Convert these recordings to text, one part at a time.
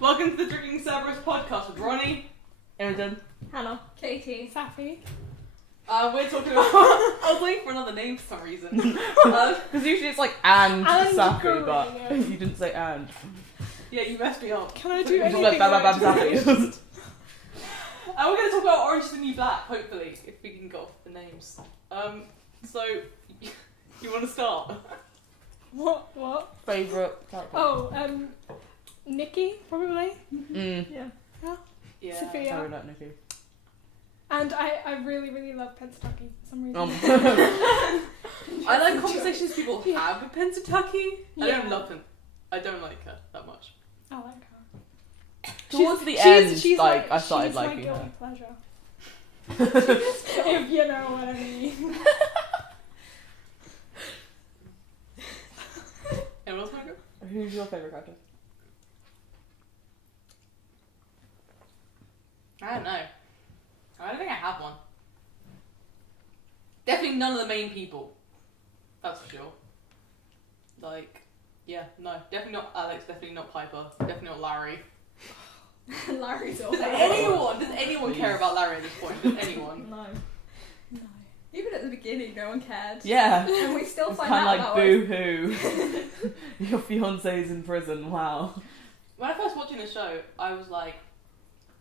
Welcome to the TrickingCerberus podcast with Ronnie, Imogen, Hannah, Katie, Saffy. we're talking about... I was waiting for another name for some reason. because usually it's like and Saffy, Curry, but yeah. you didn't say and. Yeah, you messed me up. Can I do You just anything? went bam bam bam right? Saffy. We're going to talk about Orange is the New Black, hopefully, if we can get off the names. So, you want to start? What? Favourite character? Oh, Nikki, probably. Yeah. Yeah. Sophia. Sorry, not Nikki. And I really, really love Pennsatucky for some reason. I like conversations people have with Pennsatucky. I Yeah. don't love him. I don't like her that much. I like her. Towards the end, she's like, I started she's liking my guilty her. pleasure. If you know what I mean. Anyone else want to go? Who's your favourite character? I don't know. I don't think I have one. Definitely none of the main people. That's for sure. Like, yeah, no. Definitely not Alex, definitely not Piper, definitely not Larry. Larry's all Does anyone care about Larry at this point? Does anyone? No. Even at the beginning, no one cared. Yeah. And we still It's find kind out of like about boo hoo. Your fiance's in prison. Wow. When I first watching the show, I was like,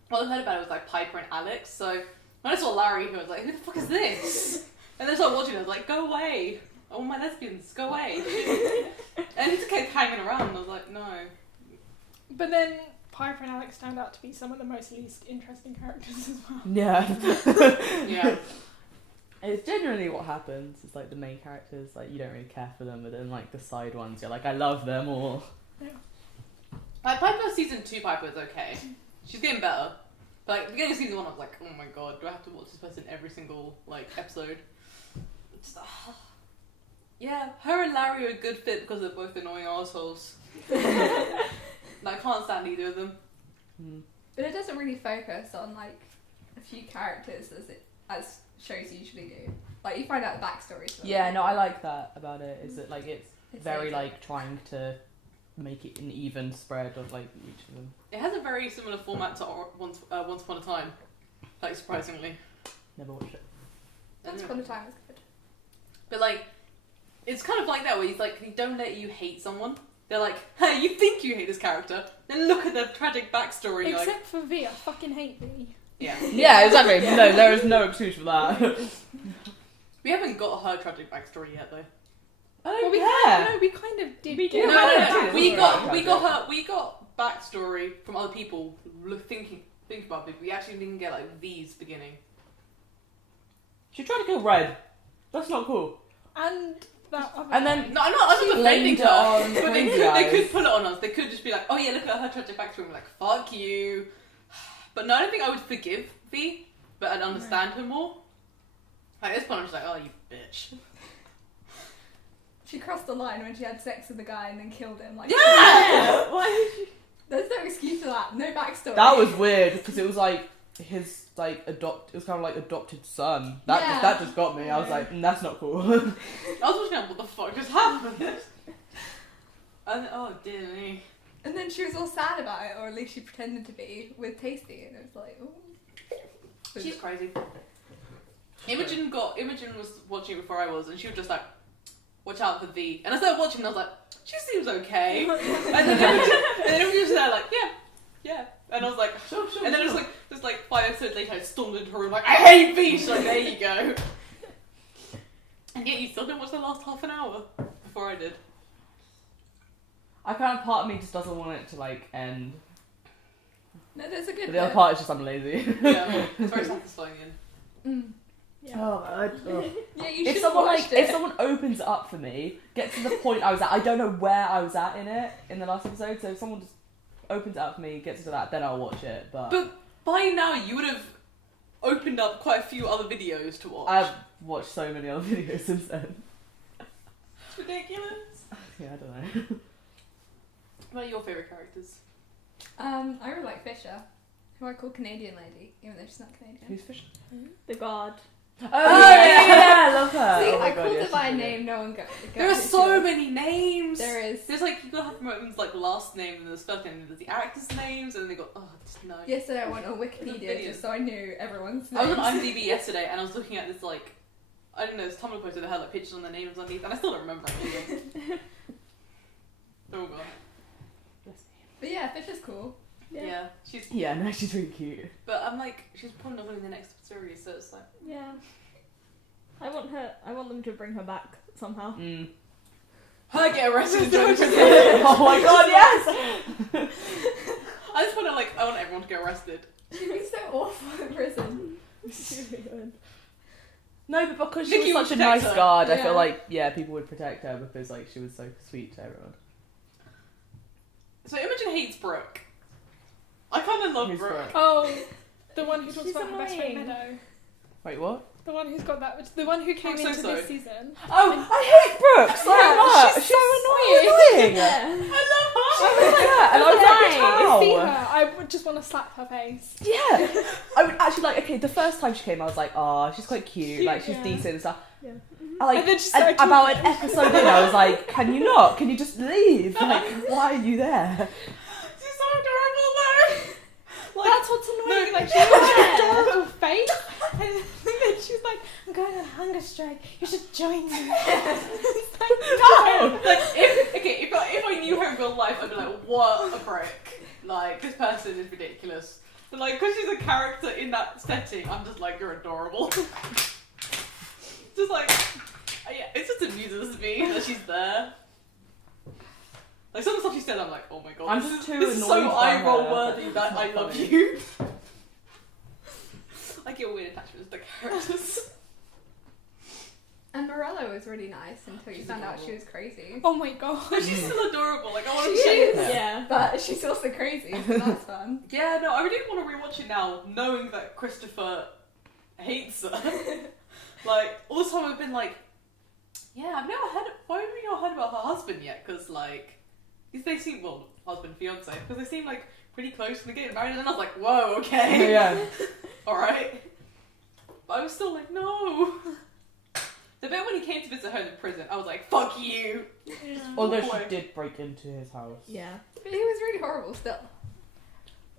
all I heard about it was like Piper and Alex. So when I saw Larry, I was like, who the fuck is this? And then I started watching it, I was like, go away. Oh, my lesbians, go away. And he just kept hanging around, and I was like, no. But then Piper and Alex turned out to be some of the most least interesting characters as well. Yeah. Yeah. It's generally what happens. It's like the main characters, like you don't really care for them, but then like the side ones, you're like, I love them all. Like, Piper season 2 Piper is okay. She's getting better. But like, beginning of season 1, I was like, oh my god, do I have to watch this person every single like episode? Just, yeah, her and Larry are a good fit because they're both annoying assholes. Like, I can't stand either of them. But it doesn't really focus on like a few characters as shows usually do. Like you find out the backstories. for them. Yeah, no, I like that about it. Is that like it's very later. like trying to make it an even spread of like each of them. It has a very similar format to Once Upon a Time, like surprisingly. Never watched it. Once upon a time was good. But like, it's kind of like that where he's like, they don't let you hate someone. They're like, hey, you think you hate this character, then look at their tragic backstory. You're like, Except for V, I fucking hate V. yeah. Yeah, exactly. No, there is no excuse for that. We haven't got her tragic backstory yet though. I don't We kind of did. We do. No, Yeah, we yeah. got backstory from other people think about it. We actually didn't get like V's beginning. She tried to kill Red. That's not cool. And that other And then No, I'm not She defending blamed it her, on but they Crazy could Eyes. put it on us. They could just be like, oh yeah, look at her tragic backstory. And we're like, fuck you. But no, I don't think I would forgive V, but I'd understand her more. Like, at this point, I'm just like, oh, you bitch. She crossed the line when she had sex with the guy and then killed him. Like Yeah! Why did she? there's no excuse for that. No backstory. That was weird because it was like his like It was kind of like adopted son. That just got me. I was like, that's not cool. I was watching like, what the fuck just happened? And oh dear me. And then she was all sad about it, or at least she pretended to be with Tasty, and it was like, oh. She's crazy. Imogen was watching it before I was, and she was just like, watch out for V. And I started watching and I was like, she seems okay. And then Imogen was there like, yeah. And I was like, Sure. and then it was like, just like 5 episodes later, I stormed into her room like, I hate V. She's like, there you go. And yet you still didn't watch the last half an hour before I did. I kind of part of me just doesn't want it to like end. No, there's a good But the other bit. part is just I'm lazy. Yeah, it's very satisfying. Yeah. Oh, Yeah, you if should someone watch like it. if someone opens it up for me, gets to the point I was at, I don't know where I was at in it in the last episode. So if someone just opens it up for me, gets to that, then I'll watch it. But By now you would have opened up quite a few other videos to watch. I've watched so many other videos since then. It's ridiculous. Yeah, I don't know. What are your favourite characters? I really like Fisher, who I call Canadian lady, even though she's not Canadian. Who's Fisher? The God. Oh yeah, I love her. See, Oh my I God, called yes, her by she's name, no one got There are so many names. There is. There's like, you gotta have Moten's like last name and there's first name and there's the actors' names and then they go, oh, just no. Yesterday I went on Wikipedia just so I knew everyone's name. I was on IMDb yesterday and I was looking at this like, I don't know, this Tumblr post where they had like pictures on their names underneath and I still don't remember anything. Oh god. But yeah, Fish is cool. Yeah. She's. Yeah, no, she's really cute. But I'm like, she's probably not going to be the next series, so it's like. Yeah. I want them to bring her back somehow. Her get arrested. Oh my God, yes! I just want to like, I want everyone to get arrested. She'd be so awful in prison. No, but because she Nikki was would such a protect nice her. guard, I Yeah. feel like, yeah, people would protect her because like she was so sweet to everyone. So Imogen hates Brooke. I kind of love Who's Brooke. Brooke? Oh, the one who talks She's about her best friend annoying. Meadow. Wait, what? The one who's got that. The one who came I'm so into sorry. this season. Oh, I hate Brooke so Yeah, much. she's She's so annoying. annoying. Yeah. I love her. She was like that, and I was like, I see how? her. I would just want to slap her face. Yeah, I would actually like. Okay, the first time she came, I was like, oh, she's quite cute. Like she's Yeah. decent and stuff. Yeah. I like. And then she and started about talking. an episode in, I was like, can you not? Can you just leave? Like, why are you there? She's so adorable though. Like, That's what's annoying. no, Like she has an adorable face, and then she's like, "I'm going on a hunger strike. You should join me." It's like, no. like if I knew her in real life, I'd be like, what a prick. Like this person is ridiculous. But like, because she's a character in that setting, I'm just like, you're adorable. Just like, yeah, it just amuses me that she's there. Like some of the stuff she said, I'm like, oh my god, I'm this just is, too this is annoyed so by eye roll her. worthy that It's I not love funny. you. I get weird attachments to characters. And Morello was really nice until you She's found out adorable. she was crazy. Oh my god. But she's still adorable. Like I want She to is. change. Yeah. But she's also crazy, so that's fun. Yeah, no, I really want to rewatch it now, knowing that Christopher hates her. Like all the time I've been like, yeah, I've never heard. Why have we not heard about her husband yet? Because like, they seem husband fiance because they seem like pretty close and they're getting married, and then I was like, whoa, okay, Yeah. all right. But I was still like, no. The bit when he came to visit her in prison, I was like, fuck you. Although Boy. she did break into his house. Yeah. But he was really horrible still.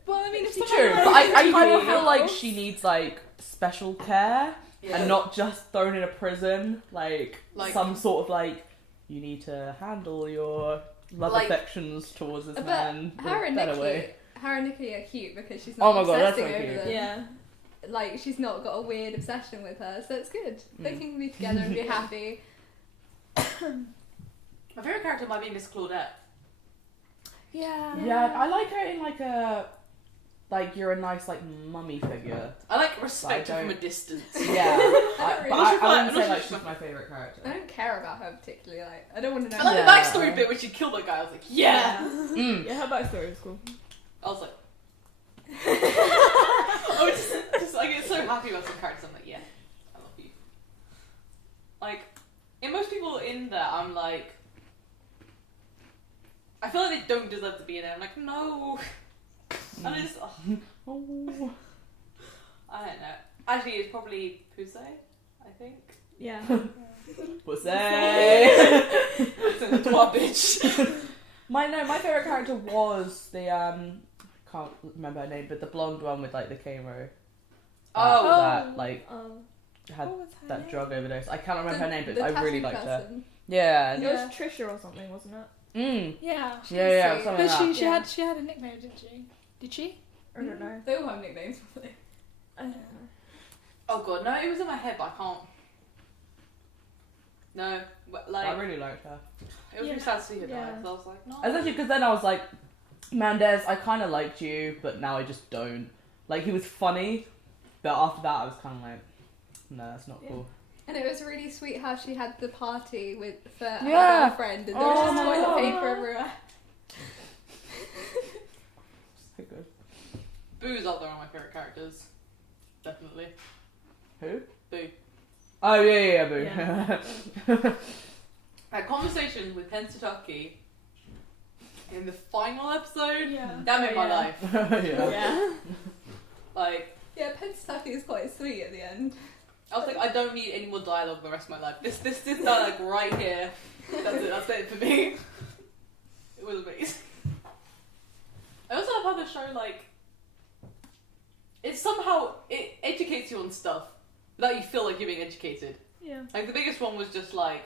Well, I mean, if True, someone but I kind of really feel like else- she needs like special care and not just thrown in a prison. Like some sort of like you need to handle your love Like- affections towards this But man her the and better Nikki, way. her and Nikki are cute because she's Oh not my God, that's obsessing so over cute. them. Yeah. Like she's not got a weird obsession with her, so it's good. They Mm. can be together and be happy. My favourite character might be Miss Claudette. Yeah. Yeah, I like her in like a like you're a nice like mummy figure. I like respect But I her from a don't- distance. Yeah, but Not sure if I I- wouldn't not say sure like if she's my favourite character. I don't care about her particularly. Like I don't want to know. I like Yeah. the backstory bit when she killed that guy. I was like, yeah. Mm. Yeah, her backstory was cool. I was like, I was just I get so happy about some characters. I'm like, yeah, I love you. Like, in most people in there, I'm like, I feel like they don't deserve to be in there. I'm like, no. And I just, Oh. I don't know. Actually, it's probably Pusey, I think. Yeah. Pussy. It's in the twat bitch. My favourite character was the can't remember her name, but the blonde one with like the chemo. Oh. That like Oh. had What was her that name? drug overdose. I can't remember her name, but The I really tattoo liked her. person. Yeah. It and- was Trisha or something, wasn't it? Mm. Yeah. Yeah, sweet. something But like that. she Yeah. she had a nickname, didn't she? Did she? I don't know. They all have nicknames probably. I don't know. Oh god, no, it was in my head, but I can't. No, but like, I really liked her. it was really Yeah. sad to see her die, Yeah. because I was like, no. Especially because then I was like, Mendez, I kind of liked you, but now I just don't. Like, he was funny, but after that I was kind of like, no, that's not Yeah. cool. And it was really sweet how she had the party with for Yeah. her girlfriend, and there was Oh just my toilet God. paper everywhere. So good. Boo's up there one of my favourite characters. Definitely. Who? Boo. Oh, yeah, Boo. That conversation with Pensataki in the final episode, Yeah. that made my Yeah. life. yeah. Yeah. Like, Yeah, Pensataki is quite sweet at the end. I was like, I don't need any more dialogue the rest of my life. This dialogue right here. That's it for me. It was amazing. I also love how the show, like, it educates you on stuff without you feel like you're being educated. Yeah. Like, the biggest one was just, like,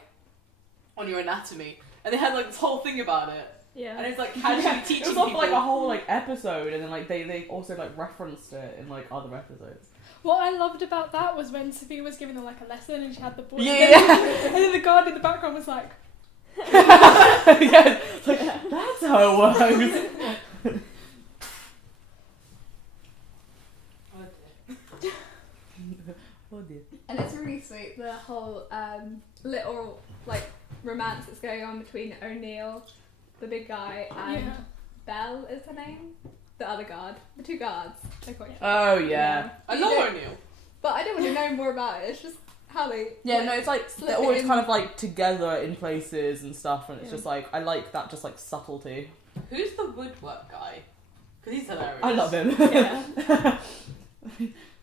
on your anatomy. And they had, like, this whole thing about it. Yeah. And it's, like, casually teaching It was people. off like a whole like episode, and then like they also like referenced it in like other episodes. What I loved about that was when Saffy was giving her like a lesson and she had the board. Yeah. And then the guard in the background was like, Yeah, it's like, that's how it works. Oh dear. And it's really sweet, the whole little like romance that's going on between O'Neill, the big guy, and yeah. Belle is her name? The other guard. The two guards. They're quite Oh yeah. I love O'Neill. But I don't want to know more about it. It's just how they... Yeah, no, it's like slip they're it always in. kind of like together in places and stuff, and it's Yeah. just like I like that just like subtlety. Who's the woodwork guy? Because he's hilarious. I love him. Yeah.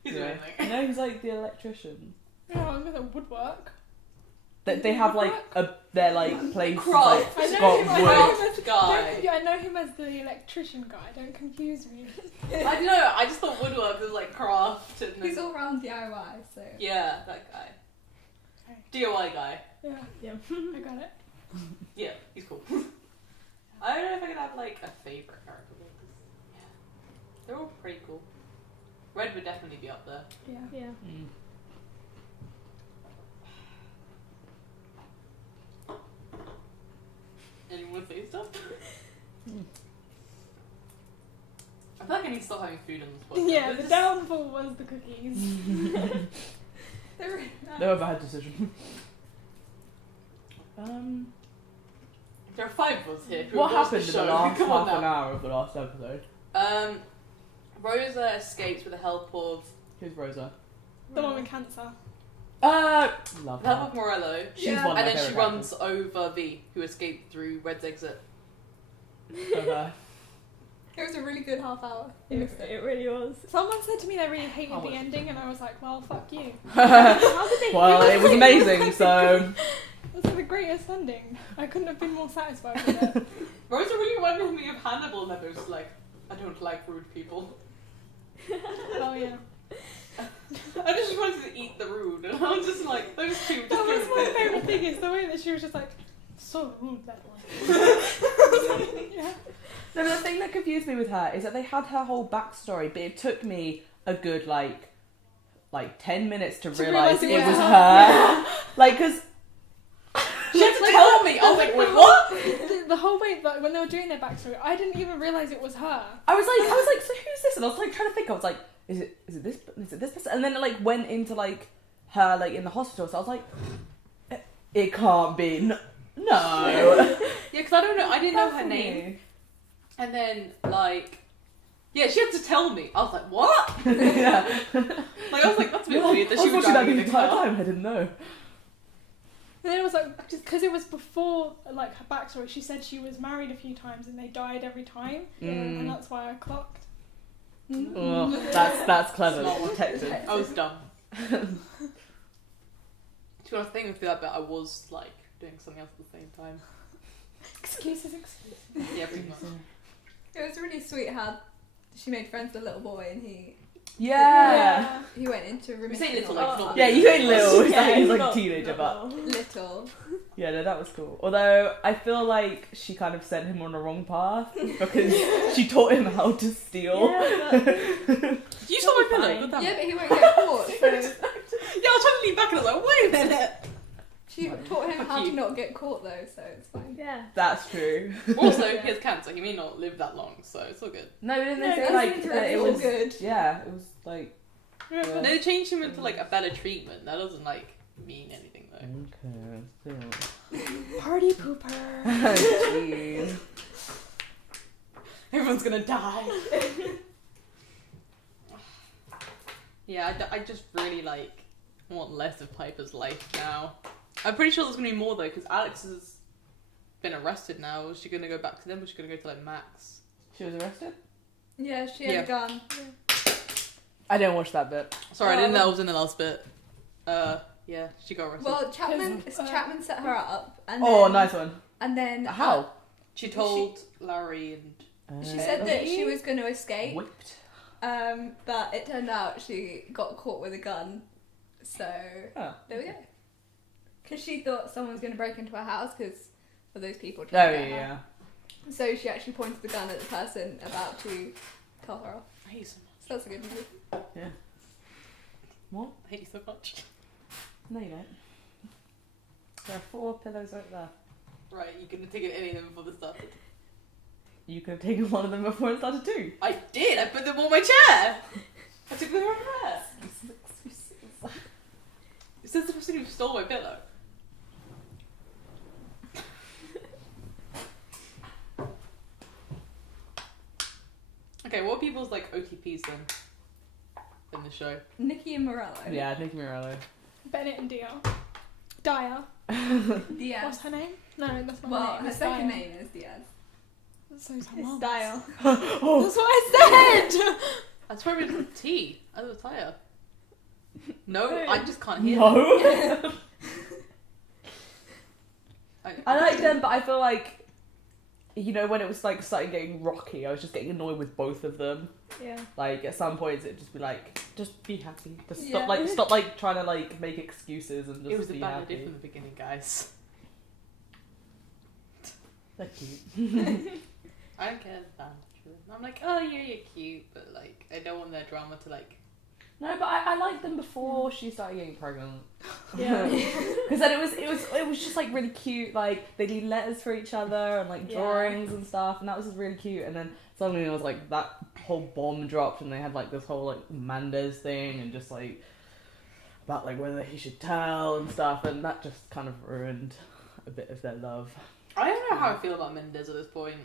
He's Yeah. amazing. No, he's like the electrician. Yeah, I was gonna say woodwork. They have like their like place is, Craft. like I know got him, I wood. know him as Guy. I know him as the electrician guy. Don't confuse me. I don't know, I just thought woodwork was like craft and He's all round DIY, so... yeah, that guy. Okay. DIY guy. Yeah, Yeah. I got it. Yeah, he's cool. I don't know if I could have like a favourite character. Yeah. They're all pretty cool. Red would definitely be up there. Yeah. Yeah. Mm. Anyone want to say stuff? I feel like I need to stop having food on this podcast. Yeah, It's the just- downfall was the cookies. They're really nice. They were a bad decision. There are 5 of us here. Who What watched happened in the show. last Come on half an now. hour of the last episode? Rosa escapes with the help of Who's Rosa? The one with cancer. Love the help her. of Morello. She's Yeah. one of my And then she favourite runs over V, who escaped through Red's exit. characters. Okay. It was a really good half hour. It really was. Someone said to me they really hated Oh, the what? ending, and I was like, well, fuck you. How did they? Well, it was amazing, so... That's the greatest ending. I couldn't have been more satisfied with it. Rosa really reminded me of Hannibal levels, like, I don't like rude people. Oh yeah. I just wanted to eat the rude, and I was just like, those two just That was give my it. favourite thing, is the way that she was just like, so rude that one. Yeah. No, but the thing that confused me with her is that they had her whole backstory, but it took me a good, like 10 minutes to realise realise it it was was her. Like, because... She had to tell me, I was like, wait, what? The whole way, like, when they were doing their backstory, I didn't even realise it was her. I was like, so who's this? And I was like trying to think. I was like, is it this person? And then it like went into like her like in the hospital. So I was like, it can't be. No. Yeah, because I don't know, I didn't know her That's name. me. And then, like, yeah, she had to tell me. I was like, what? Yeah. Like, I was like, that's a bit I weird that was she was watching that driving the the entire car. time. I didn't know. And then it was like, just because it was before, like, her backstory, she said she was married a few times and they died every time. Mm. And that's why I clocked. Oh, that's clever. Smart. Detective. I was dumb. To be honest, thinking through that bit, I was, like, doing something else at the same time. Excuses. Yeah, pretty much. It was really sweet how she made friends with a little boy and he Yeah. went into remission. say little, all like, the not time. Yeah, you say little. It's like, he's like a not- teenager, but not Little. yeah, no, that was cool. Although I feel like she kind of sent him on the wrong path because she taught him how to steal. Yeah, but You saw my Fine. pillow? God damn Yeah, it. but he won't get caught. So Yeah, I was trying to lean back and I was like, wait a minute. she taught him Fuck how you. to not get caught though, so it's fine. yeah. That's true. Also, he has cancer. He may not live that long, so it's all good. No, didn't they No, say it's like literally that it all was good. Yeah, it was like Yeah. They changed him into, like, a better treatment. That doesn't, like, mean anything, though. okay. Party pooper. Jeez. Everyone's gonna die. Yeah, I just really, like, want less of Piper's life now. I'm pretty sure there's gonna be more, though, because Alex has been arrested now. Is she gonna go back to them, or is she gonna go to, like, Max? She was arrested? Yeah, she had Yeah. a gun. I didn't watch that bit. Sorry, I didn't know that was in the last bit. Yeah, she got arrested. Well, Chapman set her up, and Oh, then, nice one. And then How? she told Larry and she said that she was going to escape, Whipped. but it turned out she got caught with a gun. So Oh. there we go. Because she thought someone was going to break into her house because of those people. Oh, trying to get her. yeah. So she actually pointed the gun at the person about to tell her off. I hate you so much. So that's a good movie. Yeah. What? I hate you so much. No, you don't. There are 4 pillows right there. Right, you couldn't have taken any of them before this started. You could have taken one of them before it started too. I did. I put them on my chair. I took them over there. It says the person who stole my pillow. Okay, what are people's like OTPs then in the show? Nikki and Morello. Yeah, Nicky Morello. Bennett and Dyer. Diaz. What's her name? No, that's not Well, her name. her It's second Dyer. name is Diaz. So is her It's mum's. style. Oh. That's what I said! That's probably the T. I thought it was Tyre. No, I just can't hear. No. I like them. them, but I feel like, you know, when it was like starting getting rocky, I was just getting annoyed with both of them. Yeah. Like at some points, it'd just be like, just be happy. Just Yeah. stop like trying to like make excuses and just It was a be bad happy. idea from the beginning, guys. They're cute. I don't care if I'm true. I'm like, oh yeah, you're cute, but like, I don't want their drama to like. No, but I liked them before she started getting pregnant. Yeah. Because then it was just like really cute. Like they leave letters for each other and like Yeah. drawings and stuff, and that was just really cute. And then suddenly it was like that whole bomb dropped, and they had like this whole like Mendez thing, and just like about like whether he should tell and stuff, and that just kind of ruined a bit of their love. I don't know how I feel about Mendez at this point.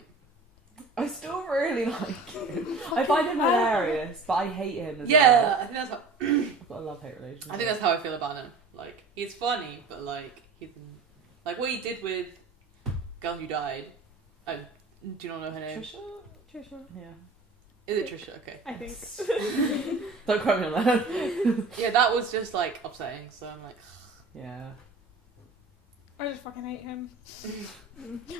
I still really like him. I find him hilarious, but I hate him as well. Yeah, I think that's how. I've got a love-hate relationship. I think that's how I feel about him. Like, he's funny, but like he's like what he did with Girl Who Died. I do you not know her name? Trisha. Yeah. Is it Trisha? Okay. I think. Don't quote me on that. Yeah, that was just like upsetting. So I'm like, Yeah. I just fucking hate him.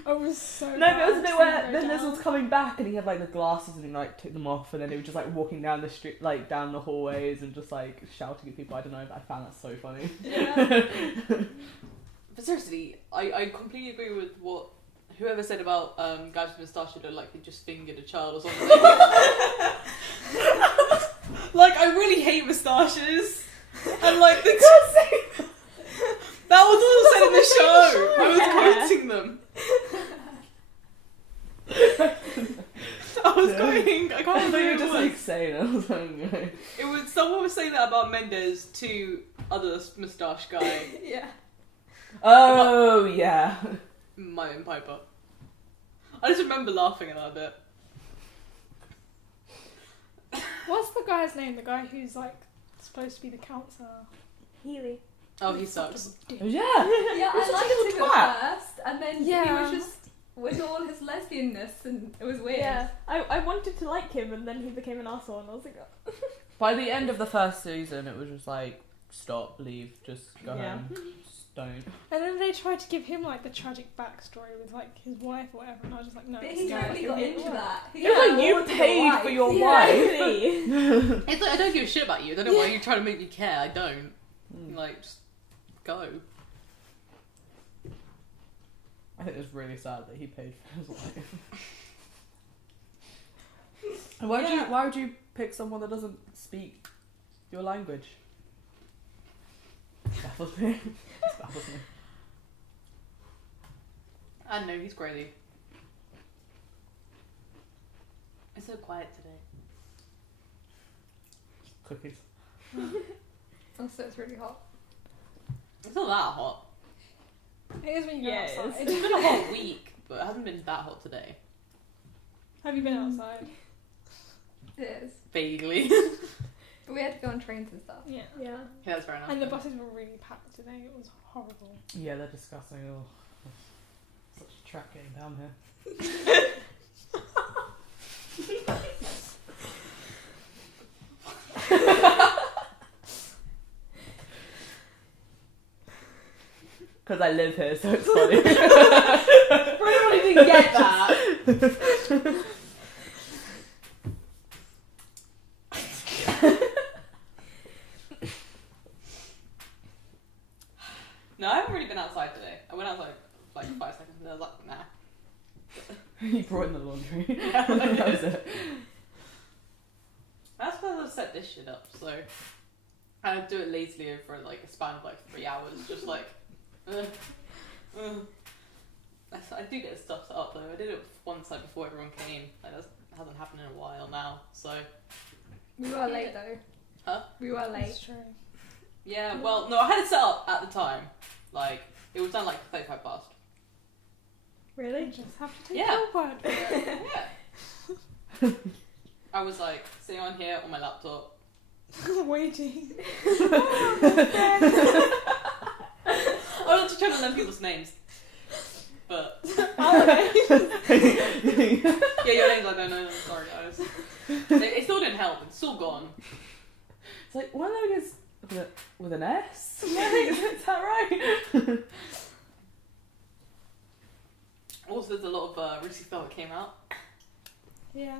I was so No, but it was a bad bit to where go then this down. was coming back and he had like the glasses and he like took them off and then he was just like walking down the street, like down the hallways and just like shouting at people. I don't know, but I found that so funny. but seriously, I completely agree with what whoever said about guys with moustache look like they just fingered a child or something. Like I really hate moustaches, and like the that was also said in the show. I was quoting them. I was quoting. I can't I thought remember you were who it just was. like saying it. I was like, It was someone was saying that about Mendez to other moustache guy, Yeah. oh yeah. Mime Piper. I just remember laughing at that bit. What's the guy's name? The guy who's like supposed to be the counselor. Healy. Oh, he sucks. Oh, yeah. Yeah, He's I such a liked little him twat. at first, and then he Yeah. was just with all his lesbianness, and it was weird. Yeah. I wanted to like him and then he became an arsehole and I was like, oh. By the end of the first season, it was just like, stop, leave, just go Yeah. home. Just don't. And then they tried to give him like the tragic backstory with like his wife or whatever, and I was just like, no. But it's he not. totally got into that. He It was like, got you bored with paid your for your wife. wife. Really? It's like I don't give a shit about you. I don't know why you're trying to make me care. I don't. Like, just go. I think it's really sad that he paid for his wife. And why would you pick someone that doesn't speak your language? Baffles me. Just baffles me. I don't know. He's crazy. It's so quiet today. Cookies. Also, it's really hot. It's not that hot. It is when you go Yeah, it is. outside. It's been a hot week, but it hasn't been that hot today. Have you been outside? It is. Vaguely. But we had to go on trains and stuff. Yeah. Yeah. Yeah, that's fair enough. And the buses were really packed today. It was horrible. Yeah, they're disgusting. Oh, such a track getting down here. because I live here, so it's funny. For anyone who didn't get that. No, I haven't really been outside today. I went outside for like 5 seconds and I was like, nah. You brought in the laundry. Yeah. That was it. That's because I set this shit up, so I do it lazily over like a span of like 3 hours, just like, I do get stuff set up though. I did it once like before everyone came. Like, that hasn't happened in a while now, so. We were late though. Huh? We were late. That's true. Yeah, well, no, I had it set up at the time. Like, it was done like 35 past. Really? You just have to take Yeah. your word for it. Yeah. I was like sitting on here on my laptop. Waiting. I was actually trying to learn people's names. But yeah, your names I don't know. Sorry guys. It still didn't help. It's still gone. It's like, one of them is with an S? Is that right? Also, there's a lot of Reese's stuff that came out. Yeah.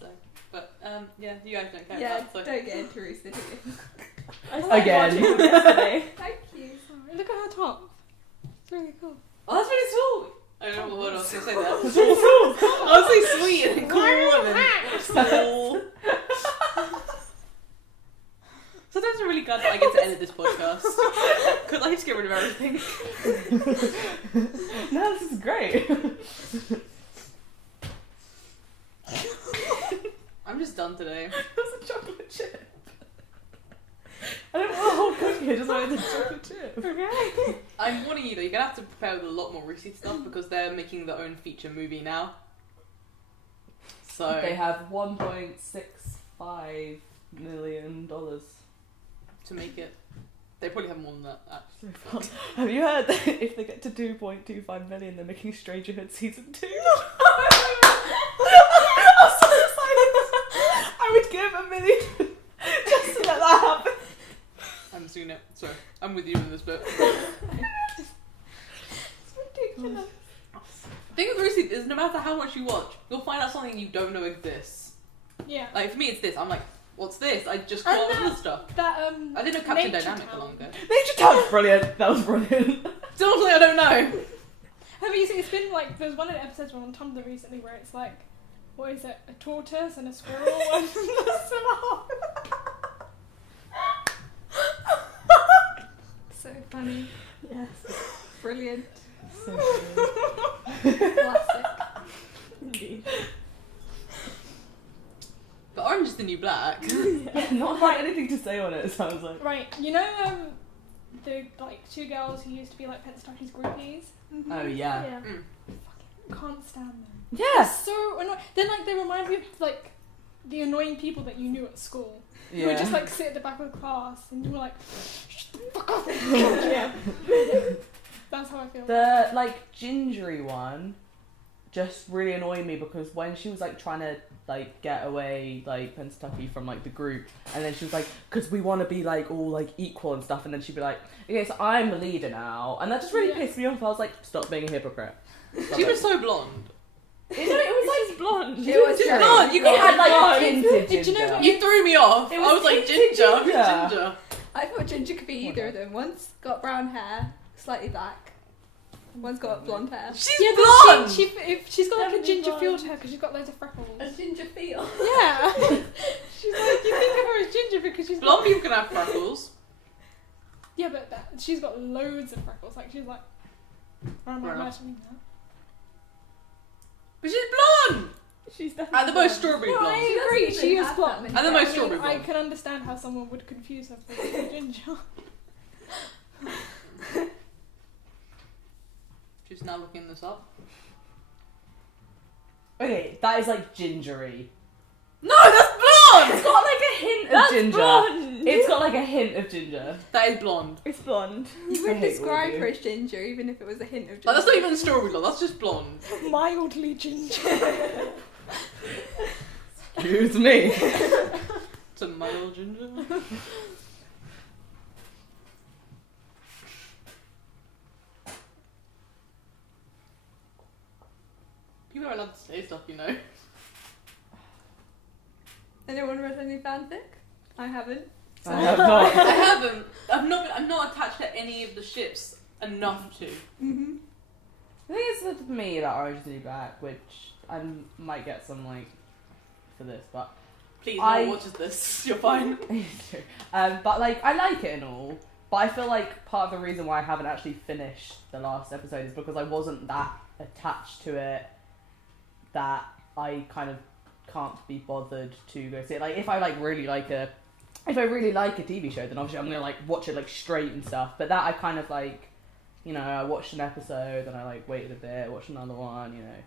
So, but yeah, you guys don't care Yeah, about that. So. don't get into Rooster, do you? I started Again. watching them yesterday. Thank you. Sorry. Look at her top. It's really cool. Oh, that's really sweet. I don't know what I was going to say there. I was saying sweet and then cool and then cool. Sometimes I'm really glad that I get to edit this podcast because I just get rid of everything. No, this is great. I'm just done today. That's a chocolate chip. I don't want a whole cookie, I just wanted the chocolate chip. Okay. I'm warning you though, you're gonna have to prepare with a lot more Reese's stuff because they're making their own feature movie now. So They have $1.65 million. to make it, they probably have more than that actually. Have you heard that if they get to 2.25 million, they're making Strangerhood season 2? I'm so excited. I would give $1 million just to let that happen. I haven't seen it, so I'm with you in this bit. It's ridiculous. The thing with Reese's is no matter how much you watch, you'll find out something you don't know exists. Yeah. Like for me, it's this. I'm like, what's this? I just call And up other stuff. That I didn't know Captain Nature Dynamic Town. long ago. Nature Town's brilliant. That was brilliant. Still something I don't know. Have you seen? It's been like there's one of the episodes on Tumblr recently where it's like, what is it? A tortoise and a squirrel and a sloth. So funny. Yes. Brilliant. So good. Classic. Indeed. But Orange is the New Black. Yeah, not had anything to say on it, so I was like, Right, you know the like 2 girls who used to be like Penstocky's groupies? oh yeah. Yeah. Can't stand them. Yes. So annoying. Then like they remind me of like the annoying people that you knew at school. Yeah. Who would just like sit at the back of the class and you were like, shut the fuck up. Yeah. That's how I feel. The like gingery one just really annoyed me because when she was like trying to like get away like Pennsatucky from like the group, and then she was like, because we want to be like all like equal and stuff, and then she'd be like, okay, so I'm the leader now, and that just really Yeah. pissed me off. I was like, stop being a hypocrite. She was so blonde. No, it was like blonde. It was Just true. blonde. You it got had like blonde. tinted Do you know ginger. what- You threw me off. It I was was like tinted ginger. ginger. Ginger. I thought Ginger could be either of them. One's got brown hair, slightly black. One's got blonde hair. She's Yeah, blonde. but she's got like a Definitely ginger feel blonde. to her because she's got loads of freckles. ginger feel. Yeah. She's like, you think of her as ginger because she's Blonde people can have freckles. Yeah, but she's got loads of freckles. Like she's like, or am I Fair enough. imagining that? But she's blonde. She's definitely And the most blonde. strawberry No, blonde. I She doesn't agree. even She is have that blonde. many And the most I mean, strawberry I blonde. can understand how someone would confuse her for ginger. She's now looking this up. Okay, that is like gingery. No, that's blonde. It's got like a hint of That's ginger. blonde. It's got like a hint of ginger. That is blonde. It's blonde. You I would hate describe all her of as ginger even if it was a hint of ginger. Like, that's not even strawberry blonde. That's just blonde. Mildly ginger. Excuse me. It's a mild ginger. to say stuff, you know. Anyone read any fanfic? I haven't. I have not. I haven't. I'm not attached to any of the ships enough to. Mm-hmm. I think it's with me that Orange is the New Black, which I might get some like for this, but Please, no one watches this. You're fine. but like I like it and all. But I feel like part of the reason why I haven't actually finished the last episode is because I wasn't that attached to it that I kind of can't be bothered to go see it. Like if I really like a TV show, then obviously I'm gonna like watch it like straight and stuff. But that I kind of like, you know, I watched an episode and I like waited a bit, watched another one, you know,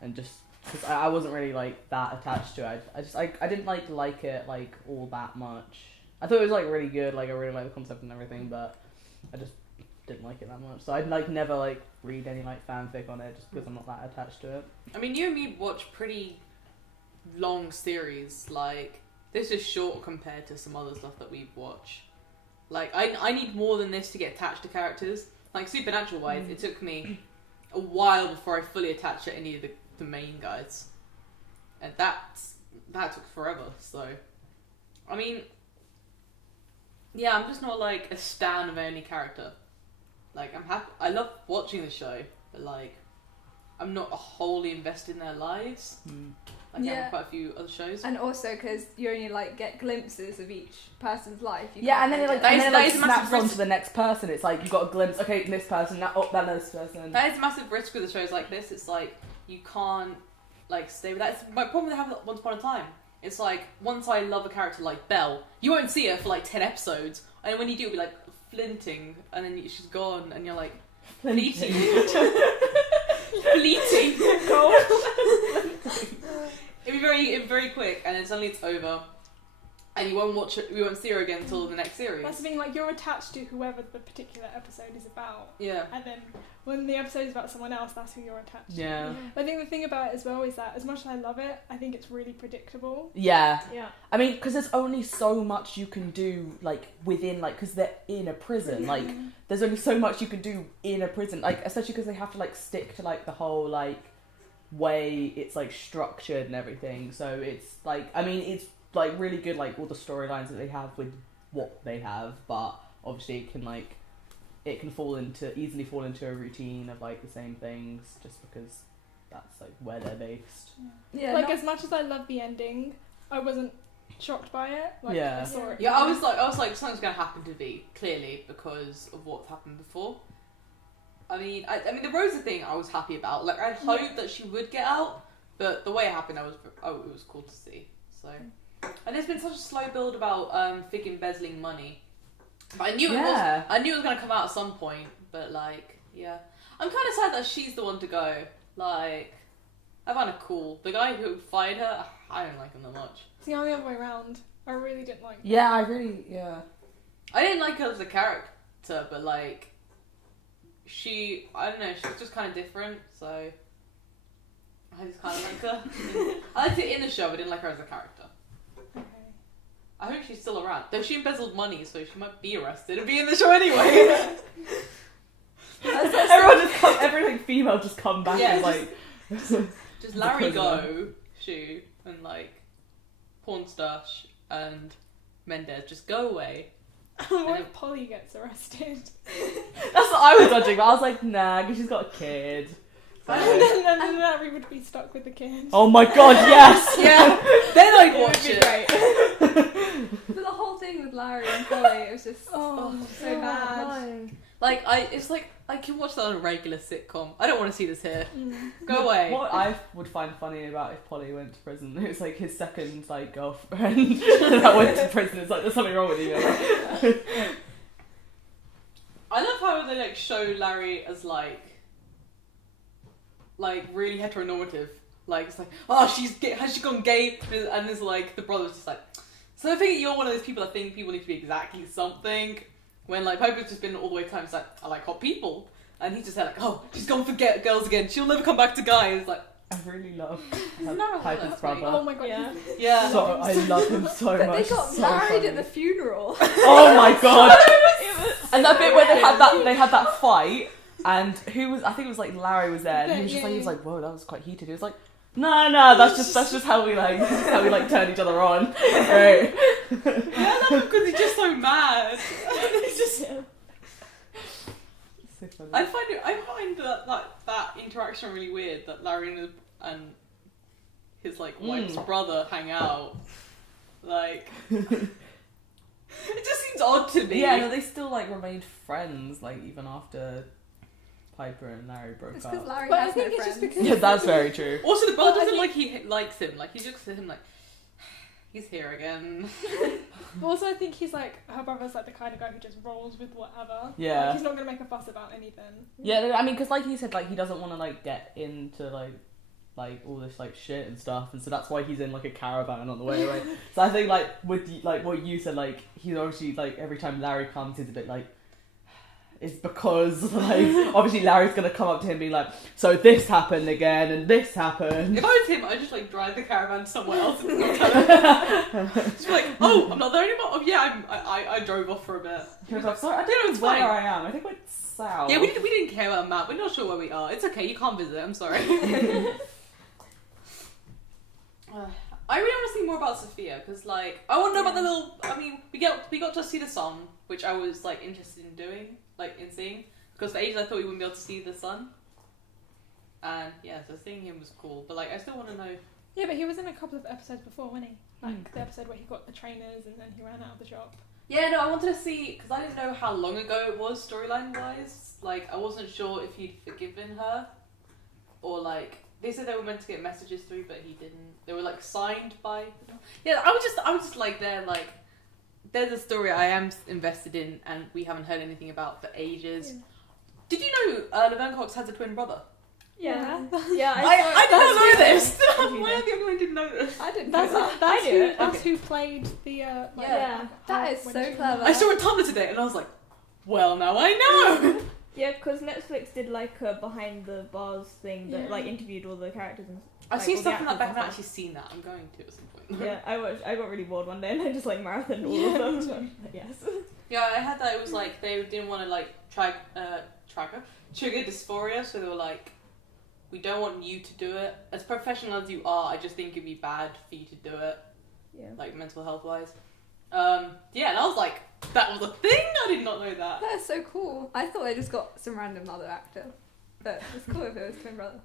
and just because I wasn't really like that attached to it. I didn't like it like all that much. I thought it was like really good, like I really like the concept and everything, but I just didn't like it that much. So I'd like never like read any like fanfic on it just because I'm not that attached to it. I mean, you and me watch pretty long series. Like this is short compared to some other stuff that we watch. Like I need more than this to get attached to characters. Like Supernatural wise, it took me a while before I fully attached to any of the main guys, and that took forever. So, I mean, yeah, I'm just not like a stan of any character. Like I'm happy, I love watching the show, but like I'm not wholly invested in their lives. Like I have quite a few other shows. And also because you only like get glimpses of each person's life. Yeah, and then it like is snaps onto the next person. It's like you got a glimpse. Okay, this person. That this person. That is a massive risk with the shows like this. It's like you can't like stay with that. It's my problem with having Once Upon a Time. It's like once I love a character like Belle, you won't see her for like 10 episodes, and when you do, it'll be like flinting, and then she's gone, and you're like fleeting, fleeting. It'd be very quick, and then suddenly it's over, and you won't watch it. We won't see her again until the next series. That's the thing. Like you're attached to whoever the particular episode is about. Yeah. And then when the episode is about someone else, that's who you're attached to. Yeah. But I think the thing about it as well is that as much as I love it, I think it's really predictable. Yeah. Yeah. I mean, because there's only so much you can do, like, within, like, because they're in a prison. Like, there's only so much you can do in a prison. Like, especially because they have to, like, stick to, like, the whole, like, way it's, like, structured and everything. So it's, like, I mean, it's, like, really good, like, all the storylines that they have with what they have. But, obviously, it can, like, it can easily fall into a routine of, like, the same things just because that's, like, where they're based. Yeah. Like as much as I love the ending, I wasn't shocked by it. Like, Yeah. I saw it. Yeah, I was like, something's gonna happen to V, clearly, because of what's happened before. I mean, the Rosa thing I was happy about. Like, I hoped that she would get out, but the way it happened, it was cool to see. So, and there's been such a slow build about Fig embezzling money. But I knew it was gonna come out at some point. But like, yeah, I'm kind of sad that she's the one to go. Like, I found her cool. The guy who fired her, I don't like him that much. See, on the other way around, I really didn't like. Yeah, I didn't like her as a character, but like, I don't know, she was just kind of different, so I just kind of liked her. I liked it in the show, but I didn't like her as a character. Okay. I hope she's still around. Though she embezzled money, so she might be arrested and be in the show anyway. Everything female just come back and like... Just Larry Go, Shu, and like, Pornstash, and Mendez, just go away. What if Polly gets arrested? That's what I was judging, but I was like, nah, because she's got a kid. So. And then Larry would be stuck with the kid. Oh my god, yes! Yeah, then I'd watch it. But the whole thing with Larry and Polly, it was just so bad. Like, it's like, I can watch that on a regular sitcom. I don't want to see this here. Go away. What I would find funny about if Polly went to prison, it's like his second like girlfriend that went to prison. It's like there's something wrong with you. I love how they like show Larry as like really heteronormative. Like it's like, oh, has she gone gay? And there's like the brother's just like, so I think you're one of those people that think people need to be exactly something. When like Piper's just been all the way time, it's like, I like hot people, and he's just said like, oh, she's gone for girls again. She'll never come back to guys. Like, I really love Piper's Piper's brother. Oh my god. Yeah. So I love him so But much. they got so married funny. at the funeral. Oh my god! And that bit where they had that fight, and I think it was like Larry was there, and he was just like, whoa, that was quite heated. He was like, No, that's just how we like turn each other on, right? Yeah, I love him because he's just so mad. He's just. Yeah. So funny. I find that interaction really weird. That Larry and his like wife's brother hang out. Like, it just seems odd to me. Yeah, no, they still like remained friends, like even after Piper and Larry broke It's up. because Larry But I has think no it's just friends. because Yeah, that's very true. Also, the brother But I doesn't think- like he likes him. Like he looks at him like he's here again. But also, I think he's like her brother's like the kind of guy who just rolls with whatever. Yeah. Like, he's not gonna make a fuss about anything. Yeah, I mean, because like he said, like he doesn't want to like get into like all this like shit and stuff, and so that's why he's in like a caravan on the way, right? So I think like with like what you said, like he's obviously like every time Larry comes, he's a bit like. It's because like obviously Larry's gonna come up to him and be like, so this happened again and this happened. If I was him, I'd just like drive the caravan somewhere else. And just be like, oh, I'm not there anymore. Oh yeah, I drove off for a bit. He was like, sorry, I No, don't it's know where fine. I am. I think we're south. Yeah, we didn't care about a map. We're not sure where we are. It's okay. You can't visit. I'm sorry. I really want to see more about Sophia because, like, I want to know about the little. I mean, we got to see the sun, which I was like interested in doing, like in seeing, because for ages I thought we wouldn't be able to see the sun. And yeah, so seeing him was cool, but like I still want to know. Yeah, but he was in a couple of episodes before, wasn't he? Like the episode where he got the trainers and then he ran out of the shop. Yeah, no, I wanted to see because I didn't know how long ago it was storyline wise. Like, I wasn't sure if he'd forgiven her, or like they said they were meant to get messages through, but he didn't. They were like signed by. Yeah, I was just like there's a story I am invested in, and we haven't heard anything about for ages. Yeah. Did you know Laverne Cox has a twin brother? Yeah. Yeah. Yeah. I didn't know this. Confusing. Why am I the only one who didn't know this? I didn't That's know that. that's I knew who it. that's Okay. who played the Yeah. Yeah. That is when so she- clever. I saw a Tumblr today, and I was like, well, now I know. Yeah, because Netflix did like a behind the bars thing that Yeah. like interviewed all the characters and. I've like, seen all stuff the from that back. actors I've and actually seen that. I'm going to at some point. Yeah, I got really bored one day and I just like marathoned all Yeah, of me them. Yes. Yeah, I had that. It was like they didn't want to like trigger dysphoria, so they were like, we don't want you to do it. As professional as you are, I just think it'd be bad for you to do it, Yeah. like mental health wise. Yeah, and I was like, that was a thing. I did not know that. That is so cool. I thought they just got some random other actor, but it's cool if it was twin brother.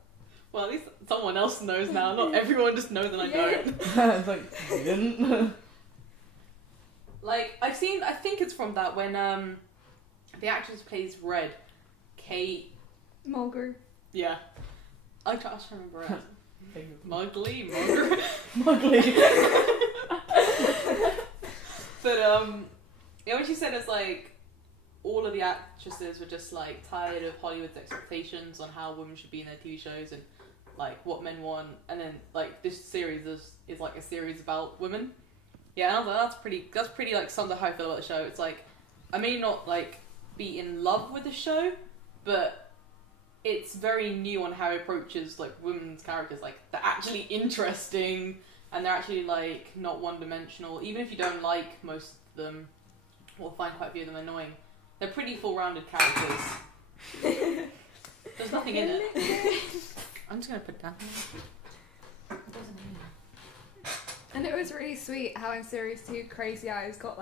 Well, at least someone else knows now. Not everyone just knows and I Yeah. don't. It's like they didn't. Like I think it's from that when the actress plays Red, Kate. Mulgrew. Yeah, I was trying to remember it. Mugly. Mugly. But yeah, when she said it's like all of the actresses were just like tired of Hollywood's expectations on how women should be in their TV shows and like what men want, and then like this series is like a series about women. Yeah, and I was like, that's pretty like sums up how I feel about the show. It's like I may not like be in love with the show, but it's very new on how it approaches like women's characters. Like they're actually interesting and they're actually like not one-dimensional. Even if you don't like most of them or find quite a few of them annoying, they're pretty full-rounded characters. There's nothing in it. I'm just gonna put it down. And it was really sweet how in series 2 Crazy Eyes got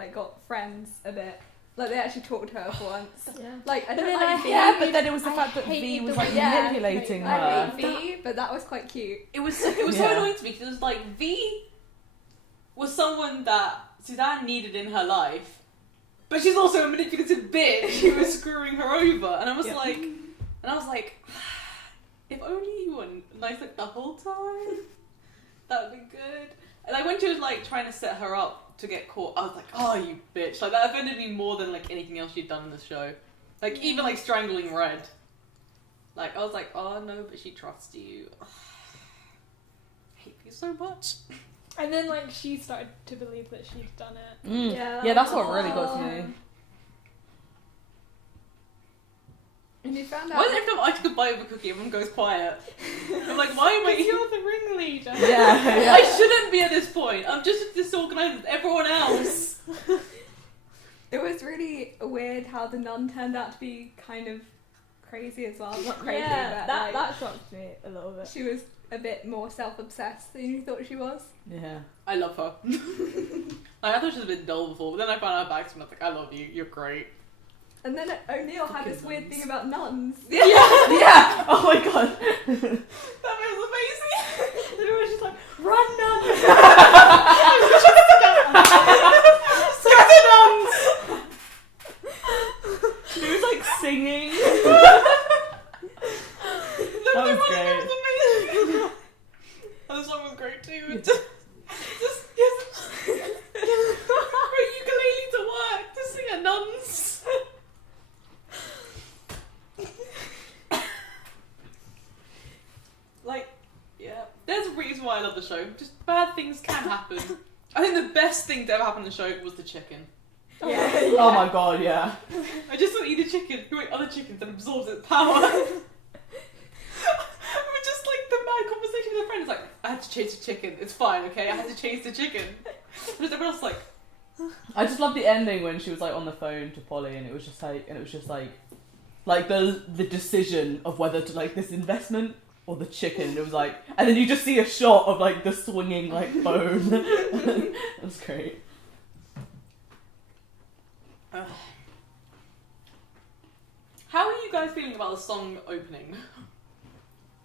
friends a bit. Like they actually talked to her for once. Yeah. Like I But don't then like I V. Yeah, but then it was the I fact that hated V the was way- like Yeah. manipulating I her. hate V, but that was quite cute. It was so Yeah. annoying to me because it was like V was someone that Suzanne needed in her life, but she's also a manipulative bitch who was screwing her over, and I was Yeah. like, if only you were nice like the whole time, that would be good. And like when she was like trying to set her up to get caught, I was like, oh you bitch, like that offended me more than like anything else she'd done in the show. Like even like strangling Red. Like I was like, oh no, but she trusts you. I hate you so much. And then like she started to believe that she'd done it. Mm. Yeah. Yeah, that's what really got to me. And you found out. Why is it every time I take a bite of a cookie, everyone goes quiet? I'm like, why am I Because eating? you're the ringleader. Yeah, I shouldn't be at this point. I'm just as disorganized as everyone else. It was really weird how the nun turned out to be kind of crazy as well. Not crazy, Yeah, but that like, that shocked me a little bit. she was a bit more self-obsessed than you thought she was. Yeah. I love her. I thought she was a bit dull before, but then I found out back, and I was like, I love you. You're great. And then O'Neill had this weird thing about nuns. Yeah. Yeah. Oh my god. That was amazing. And it was just like, run nuns. She was like singing. That was great. Was amazing. And the song was great too. Just bring ukulele to work to sing at nuns. Like, yeah, there's a reason why I love the show. Just bad things can happen. I think the best thing to ever happen in the show was the chicken. Yeah. Oh my god, yeah. I just want to eat a chicken who ate other chickens and absorbs its power. But just like the mad conversation with a friend is like, I had to chase the chicken. It's fine, okay? I had to chase the chicken. But everyone else like, I just love the ending when she was like on the phone to Polly, and it was just like the decision of whether to like this investment or the chicken. It was like, and then you just see a shot of like the swinging like phone. It was great. how are you guys feeling about the song opening?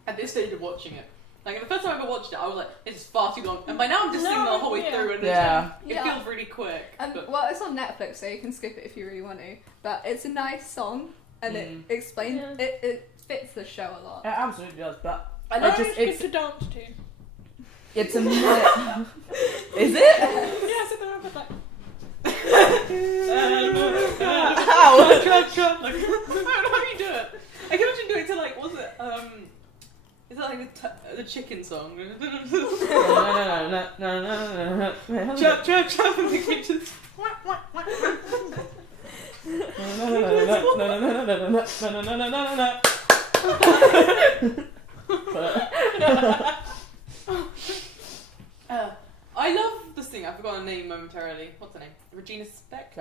At this stage of watching it. Like, the first time I ever watched it, I was like, this is far too long. And by now I'm just singing the whole way through, and Yeah. it feels really quick. But Well, it's on Netflix, so you can skip it if you really want to. But it's a nice song, and it explains it fits the show a lot. It absolutely does, but I I know just It's good to dance to. it's a minute. Is it? Yeah, so the rapper's like, Ow! Like, I don't know how you do it. I can imagine doing it to like, what's it? Is that like the chicken song? Chop, chop, chop, and the kitchen's. I love this thing. I forgot her name momentarily. What's her name? Regina Speck.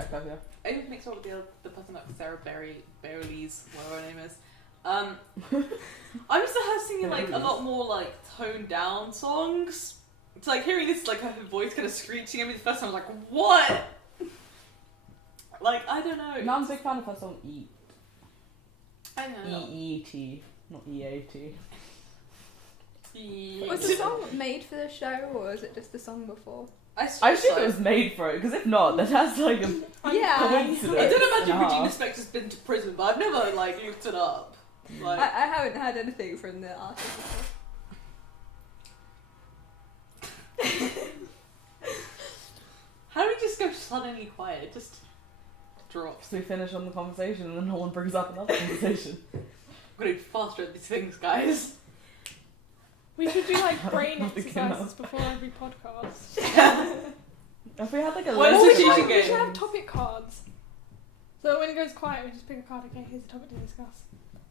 I even mixed her up with the person like Sarah Bareilles, whatever her name is. I'm used to her singing like a lot more like toned down songs. It's like hearing this like her voice kind of screeching at me the first time. I was like, what? Like, I don't know. No, I'm a big fan of her song Eat. I don't know. E-E-T, not E-A-T. Was the song made for the show, or was it just the song before? I I assume it was made for it, because if not, then that's like a Yeah. coincidence. I don't imagine Nah. Regina Speck has been to prison, but I've never like looked it up. Like, I haven't heard anything from the artist before. how do we just go suddenly quiet? It just drops. So we finish on the conversation and then no one brings up another conversation. We're gonna be faster at these things, guys. we should do like brain Nothing exercises before every podcast. If we had like a What list is of, it like, you We should game? have topic cards. So when it goes quiet, we just pick a card. Okay, here's a topic to discuss.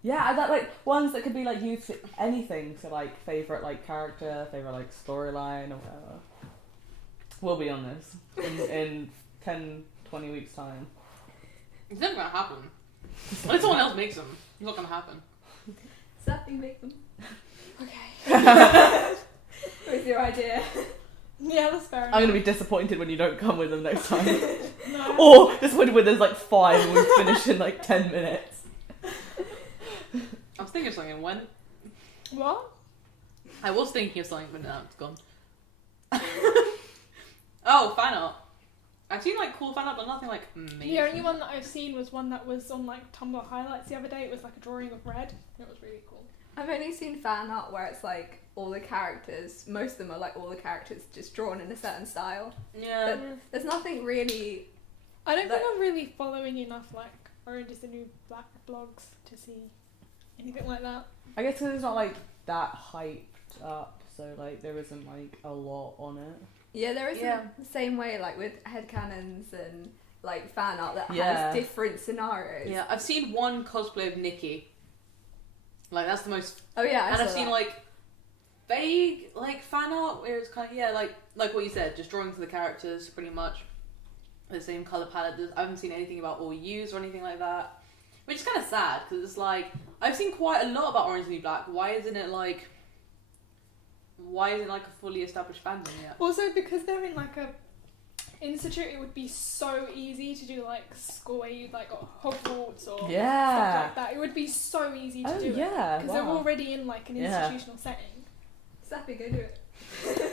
yeah, that like ones that could be like used for anything. So like favorite like character, favorite like storyline or whatever. We'll be on this in 10, 20 weeks time. It's not gonna happen. Unless someone else makes them, it's not gonna happen. Saffy make them. Okay. With your idea. Yeah, that's fair enough. I'm gonna be disappointed when you don't come with them next time. No. Or disappointed when there's like 5 and we finish in like 10 minutes. I was thinking of something and when What? I was thinking of something, but now it's gone. Oh, fan art. I've seen like cool fan art, but nothing like amazing. The only one that I've seen was one that was on like Tumblr highlights the other day. It was like a drawing of Red. It was really cool. I've only seen fan art where it's like all the characters, most of them are like all the characters just drawn in a certain style. Yeah. There's nothing really. I don't Like- think I'm really following enough like Orange is the New Black blogs to see anything like that. I guess because it's not like that hyped up, so like there isn't like a lot on it. Yeah, there isn't Yeah. the same way like with headcanons and like fan art that Yeah. has different scenarios. Yeah, I've seen one cosplay of Nikki. Like, that's the most... Oh yeah, and I I've saw seen that. like vague like fan art where it's kind of like what you said, just drawings of the characters pretty much the same color palette. I haven't seen anything about all use or anything like that, which is kind of sad because it's like I've seen quite a lot about Orange is the New Black. Why isn't it like why isn't it like a fully established fandom yet? Also, because they're in like a institute, it would be so easy to do like school where you like got Hogwarts or stuff like that. It would be so easy to do it because they're already in like an institutional setting. Saffy, go do it.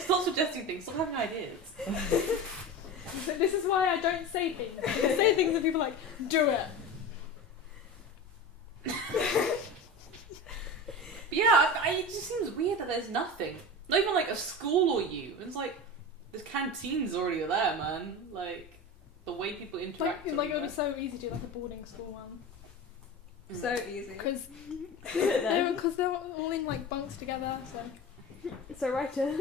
Stop suggesting things. Stop having ideas. So this is why I don't say things. I say things and people are like, do it. But yeah, it just seems weird that there's nothing. Not even like a school or you. It's like the canteens already there, man. Like the way people interact. Like it would be so easy to do like a boarding school one. So easy. Because they're all in like bunks together. So Writer.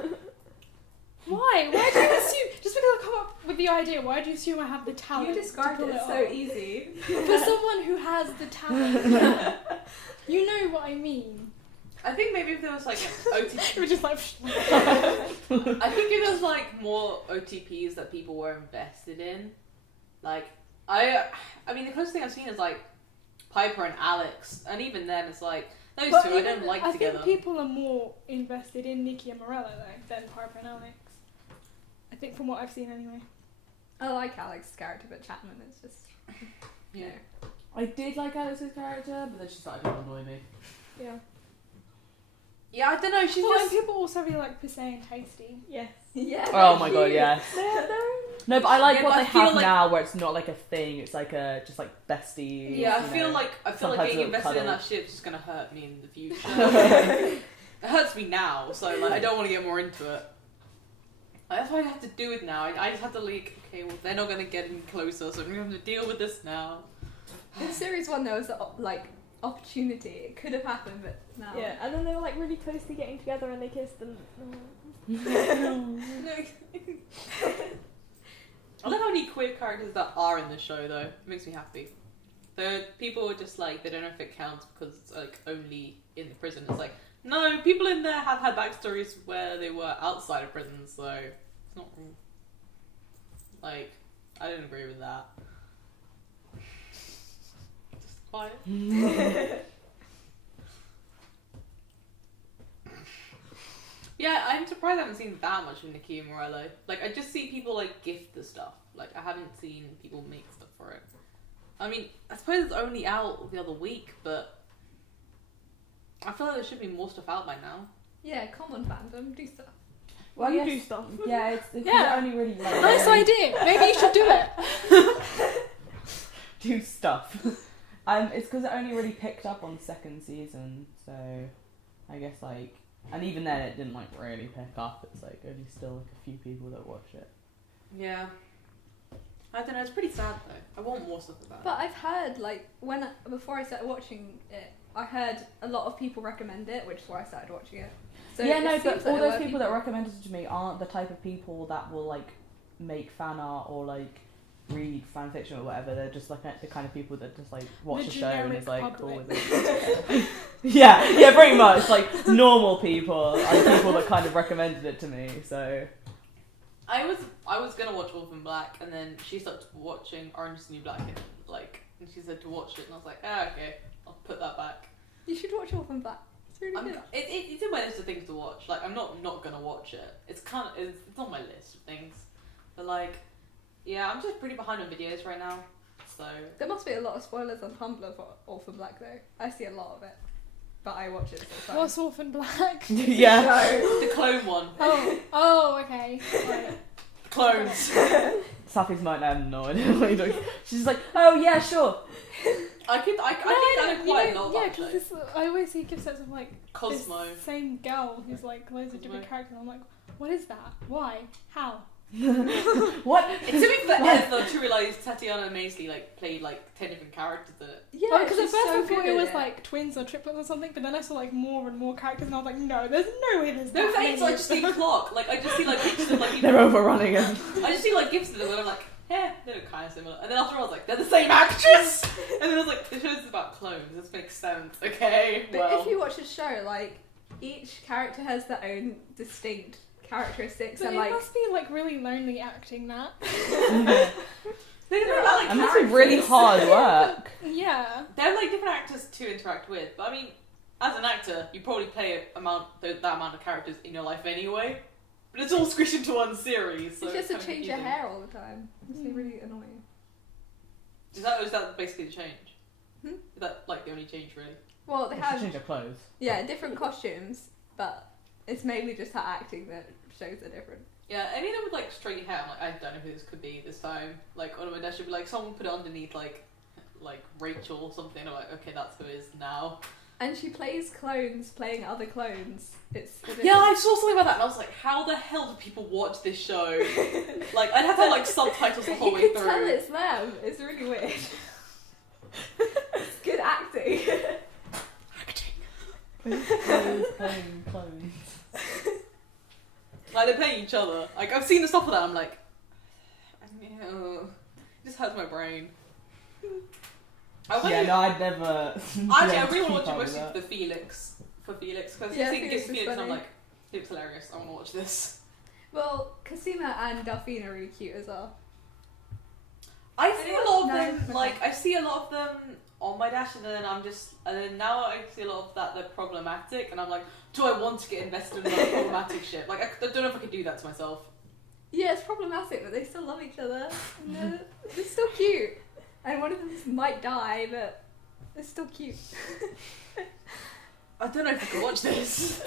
Why? Why do you assume? Just because I come up with the idea, why do you assume I have the talent? You described to pull it it so off? easy. For someone who has the talent, you know what I mean. I think maybe if there was like an OTP. It was just like. I think if there was like more OTPs that people were invested in, like I mean the closest thing I've seen is like Piper and Alex, and even then it's like those two I don't like together. I think people are more invested in Nikki and Morella though than Piper and Alex. I think from what I've seen anyway. I like Alex's character, but Chapman is just Yeah. I did like Alex's character, but then she started to annoy me. Yeah. Yeah, I don't know. She's Well, just. and people also really like Pissay and Tasty. Yes. yeah. Oh my god, yes. No, but I like Yeah, what but they I feel have like- now, where it's not like a thing. It's like a just like besties. Yeah, I you feel know. like sometimes getting a invested in cuddle. that shit is just gonna hurt me in the future. It hurts me now, so like I don't want to get more into it. Like, that's why I have to do it now. I just have to like, okay, well they're not gonna get any closer, so I'm gonna have to deal with this now. In series 1 there was like opportunity. It could have happened, but now. Yeah, and then they were like really close to getting together and they kissed and. I love how many queer characters there are in the show, though. It makes me happy. The people are just like, they don't know if it counts because it's like only in the prison. It's like, no, people in there have had backstories where they were outside of prison, so it's not like, I didn't agree with that. Just quiet. Yeah, I'm surprised I haven't seen that much of Nikki and Morello. Like, I just see people, like, gift the stuff. Like, I haven't seen people make stuff for it. I mean, I suppose it's only out the other week, but I feel like there should be more stuff out by now. Yeah, common fandom, do stuff. Well, You yes, do stuff. Yeah, it's Yeah. only really like Nice idea. Maybe you should do it. do stuff. It's because it only really picked up on second season, so I guess like, and even then it didn't like really pick up. It's like only still like a few people that watch it. Yeah. I don't know, it's pretty sad though. I want more stuff about But I've heard, like, before I started watching it, I heard a lot of people recommend it, which is why I started watching it. So yeah, it no, seems but like all there those were people that recommended it to me aren't the type of people that will like make fan art or like read fan fiction or whatever. They're just like the kind of people that just like watch The the show and is like generic cool with public. it. yeah, pretty much like normal people, like people that kind of recommended it to me. So I was gonna watch Orphan Black, and then she started watching Orange is the New Black, and and she said to watch it, and I was like, okay, I'll put that back. You should watch Orphan Black. It's really good. It's in my list of things to watch. Like, I'm not gonna watch it. It's on my list of things, but like, yeah, I'm just pretty behind on videos right now, so. There must be a lot of spoilers on Tumblr for Orphan Black though. I see a lot of it, but I watch it. So it's fine. What's Orphan Black? yeah, The clone one. Oh, okay. Right. Clones. Saffy's might have no idea what you're doing. She's like, oh yeah, sure. I think I know quite a lot yeah, about because it. I always see gift sets of like Cosmo. this same girl who's like loads of different Cosmo. characters. I'm like, what is that? Why? How? What? It took me forever to realise Tatiana Maisley like played like 10 different characters in it. Yeah, Because at she's first so I thought good it at was like twins or triplets or something, but then I saw like more and more characters, and I was like, no, there's no way there's No, that thanks. I many. just see clock. Like, I just see like pictures of like They're overrunning it. I just see like gifts of them, and I'm like, yeah, they look kind of similar. And then after I was like, they're the same actress. And then I was like, the show's about clones. This makes sense. Okay, But well. if you watch a show, like, each character has their own distinct characteristics, But and it like, must be like really lonely acting that. They're like And this is really hard work. Yeah. They're like different actors to interact with, but I mean, as an actor, you probably play that amount of characters in your life anyway. But it's all squished into one series. So it's just to change your hair all the time. It's really annoying. Is that basically the change? Hmm? Is that like the only change really? Well, they have change their clothes. Yeah, different costumes, but it's mainly just her acting that shows they're different. Yeah, any of them with like straight hair, I'm like, I don't know who this could be this time. Like on my dash, should be like someone put it underneath like Rachel or something. I'm like, okay, that's who it is now. And she plays clones playing other clones. It's yeah, I saw something about that, and I was like, how the hell do people watch this show? Like, I'd have to have like subtitles the whole way you through. can tell it's them. It's really weird. It's good acting. Playing clones. Like they're playing each other. Like I've seen the stuff of that. I'm like, it just hurts my brain. I'd never. Actually, I really want to watch it mostly for Felix because Yeah, he gives Felix, and I'm funny. like, Felix hilarious. I want to watch this. Well, Cosima and Delphine are really cute as well. I see a lot of No, them. okay. Like I see a lot of them on my dash, and then now I see a lot of that they're problematic, and I'm like, do I want to get invested in like problematic shit? Like I don't know if I could do that to myself. Yeah, it's problematic, but they still love each other. And they're still cute. And one of them might die, but they're still cute. I don't know if I can watch this.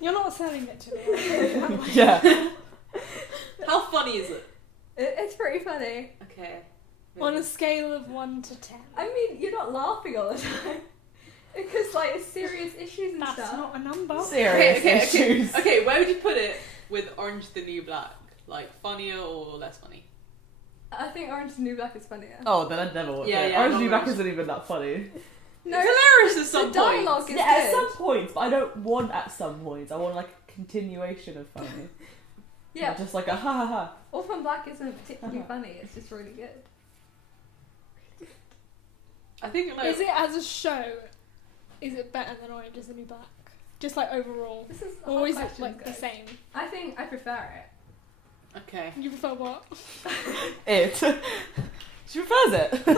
You're not selling it to me. Yeah. How funny is it? It's pretty funny. Okay. On a scale of 1 to 10. I mean, you're not laughing all the time. Because, like, it's serious issues and That's stuff. not a number. Serious issues. Okay, where would you put it with Orange the New Black? Like, funnier or less funny? I think Orange is the New Black is funnier. Oh, then I'd never watch Yeah, it. yeah, Orange not New Black Orange. isn't even that funny. No, It's hilarious at some the dialogue point. is Yeah, at good. some points, but I don't want at some points. I want like a continuation of funny. Yeah, Not just like a ha ha ha. Orphan Black isn't particularly funny, it's just really good. I think like, Is it as a show? Is it better than Orange is the New Black? Just like overall, This is or is it question, like the guys. same? I think I prefer it. okay. You prefer what? It. She prefers it. Duh.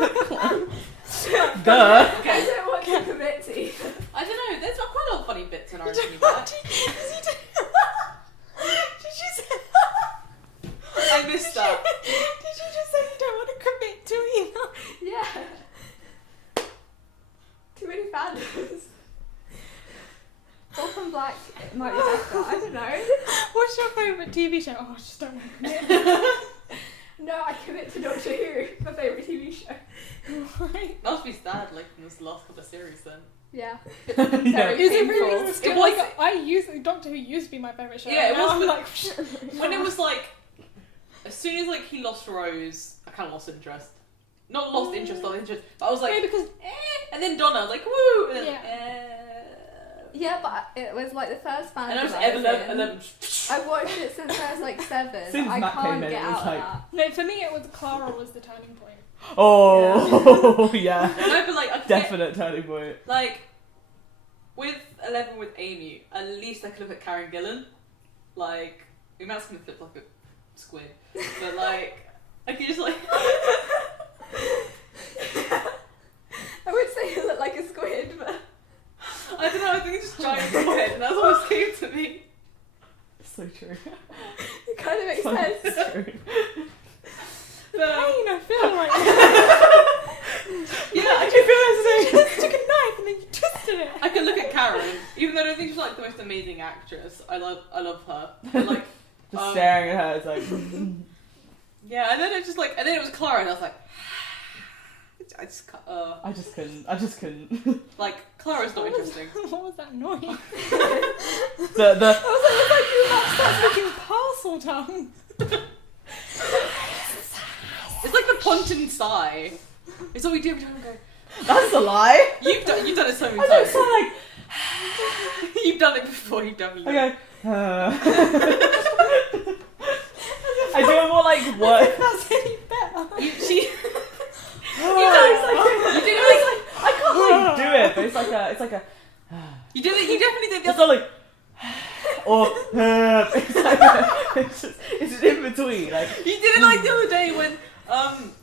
I don't want to commit to you. I don't know. There's quite a lot of funny bits in Orange is the New Black. Did you say? I missed that. Did you just say you don't want to commit to either? Yeah. Too many fandoms. Orphan Black might be better. I don't know. What's your favourite TV show? Oh, I just don't want to commit. No, I commit to Doctor Who, my favourite TV show. Right. Must be sad, like in this last couple of series then. Yeah. Yeah. Very Is it painful. really? It Still, was- like, Doctor Who used to be my favourite show. Yeah, it Now was, I'm but- like, When it was like, as soon as like he lost Rose, I kind of lost interest. Not lost interest, but I was like, yeah, because and then Donna, I was like, woo, and then, Yeah. Yeah, but it was like the first fandom. and I was I was in. 11. I watched it since I was like 7. Since I Matt can't came in, get it was out like- of that. no, for me it was Clara was the turning point. Oh, yeah. No, but like, I could get, Definite turning point. like, with 11 with Amy, at least I could look at Karen Gillan. Like, I mean, that's gonna flip like a squid, but like, I could just like. I would say it looked like a squid, but I don't know, I think it's just giant squid, and that's what it came to me. So true. it kind of makes So sense. true. But, Pain, I feel like yeah, I you could, just took a knife and then you twisted it. I could look at Karen, even though I don't think she's like the most amazing actress. I love her. But like, Just staring at her, it's like. yeah, and then it just like, and then it was Clara, and I was like, I just couldn't. Like, Clara's not interesting. What was that noise? the I was like, you have looking parcel tongue. It's like the Ponton sigh. It's what we do every time we go. that's a lie. You've done it so many I don't times. sound like. You've done it before. You've done it. Okay. I do it more like what? That's any better. You did it like I can't like do it, but it's like a. you did it. You definitely did It's the not like. Or it's just in between. Like You did it like the other day when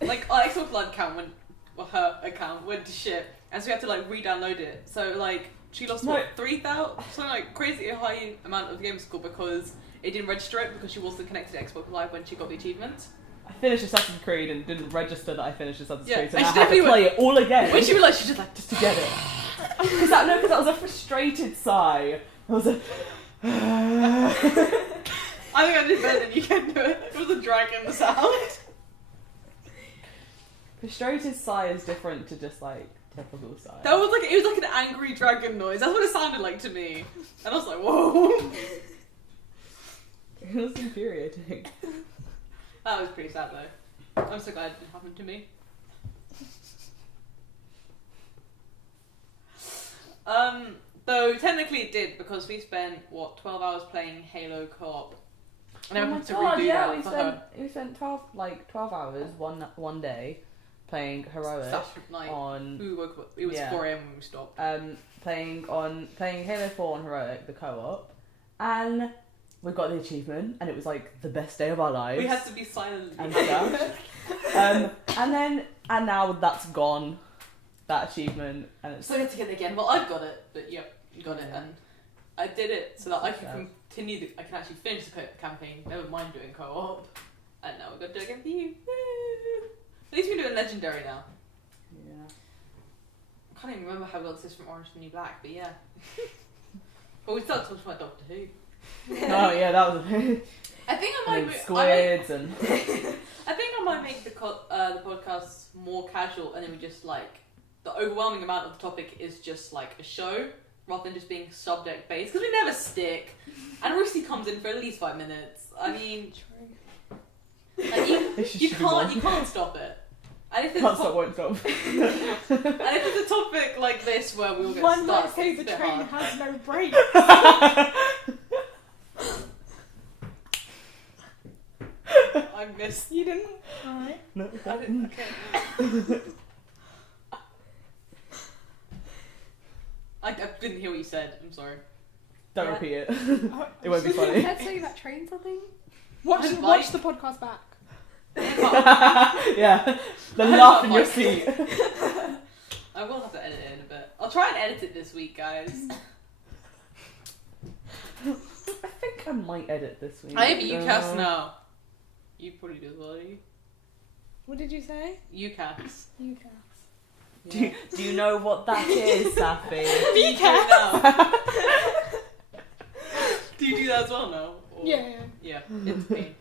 like our Xbox Live account went, well, her account went to shit, and so we had to like re-download it. So like she lost 3,000, something like crazy high amount of game score because it didn't register it because she wasn't connected to Xbox Live when she got the achievement. I finished Assassin's Creed and didn't register that I finished Assassin's Creed, so and now she I have to play it all again. When she realised, she just like, just to get it. Because that was a frustrated sigh. It was a... I think I did better than you can do it. It was a dragon sound. Frustrated sigh is different to just like typical sigh. That was like, it was like an angry dragon noise. That's what it sounded like to me. And I was like, whoa. It was infuriating. That was pretty sad though. I'm so glad it didn't happen to me. Though technically it did because we spent 12 hours playing Halo co-op. And I had to redo that for her. We spent 12 hours one day playing heroic on. We woke up. It was 4 AM when we stopped. Playing Halo 4 on heroic, the co-op, and we got the achievement, and it was like the best day of our lives. We had to be silent and stuff. and now that's gone. That achievement, and it's so I get to get it again. Well, I've got it, but yep, you got it, and I did it so that I can continue. I can actually finish the campaign. Never mind doing co-op, and now we're gonna do it again for you. Woo! At least we're doing legendary now. Yeah. I can't even remember how we got this from Orange is the New Black, but yeah. But we started talking about Doctor Who. Oh yeah, that was. I think I might squids and. I think I might make the podcast more casual, and then we just like. The overwhelming amount of the topic is just like a show rather than just being subject based because we never stick. And Rusty comes in for at least 5 minutes. I mean, like, you can't stop it. And if Can't stop, won't stop. And if it's a topic like this where we all get one stuck, might say the train has no brakes. I missed. You didn't? Alright. No, I didn't. Okay. I didn't hear what you said. I'm sorry. Don't repeat it. It won't be funny. Let's say that train something. Watch the podcast back. Yeah. The laugh in your seat. I will have to edit it in a bit. I'll try and edit it this week, guys. I think I might edit this week. I have UCAS now. You probably do as well, do you? What did you say? UCAS. UCAS. Yeah. Do you know what that is, Saffy? UCAS! Do you do that as well now? Or... Yeah. It's me.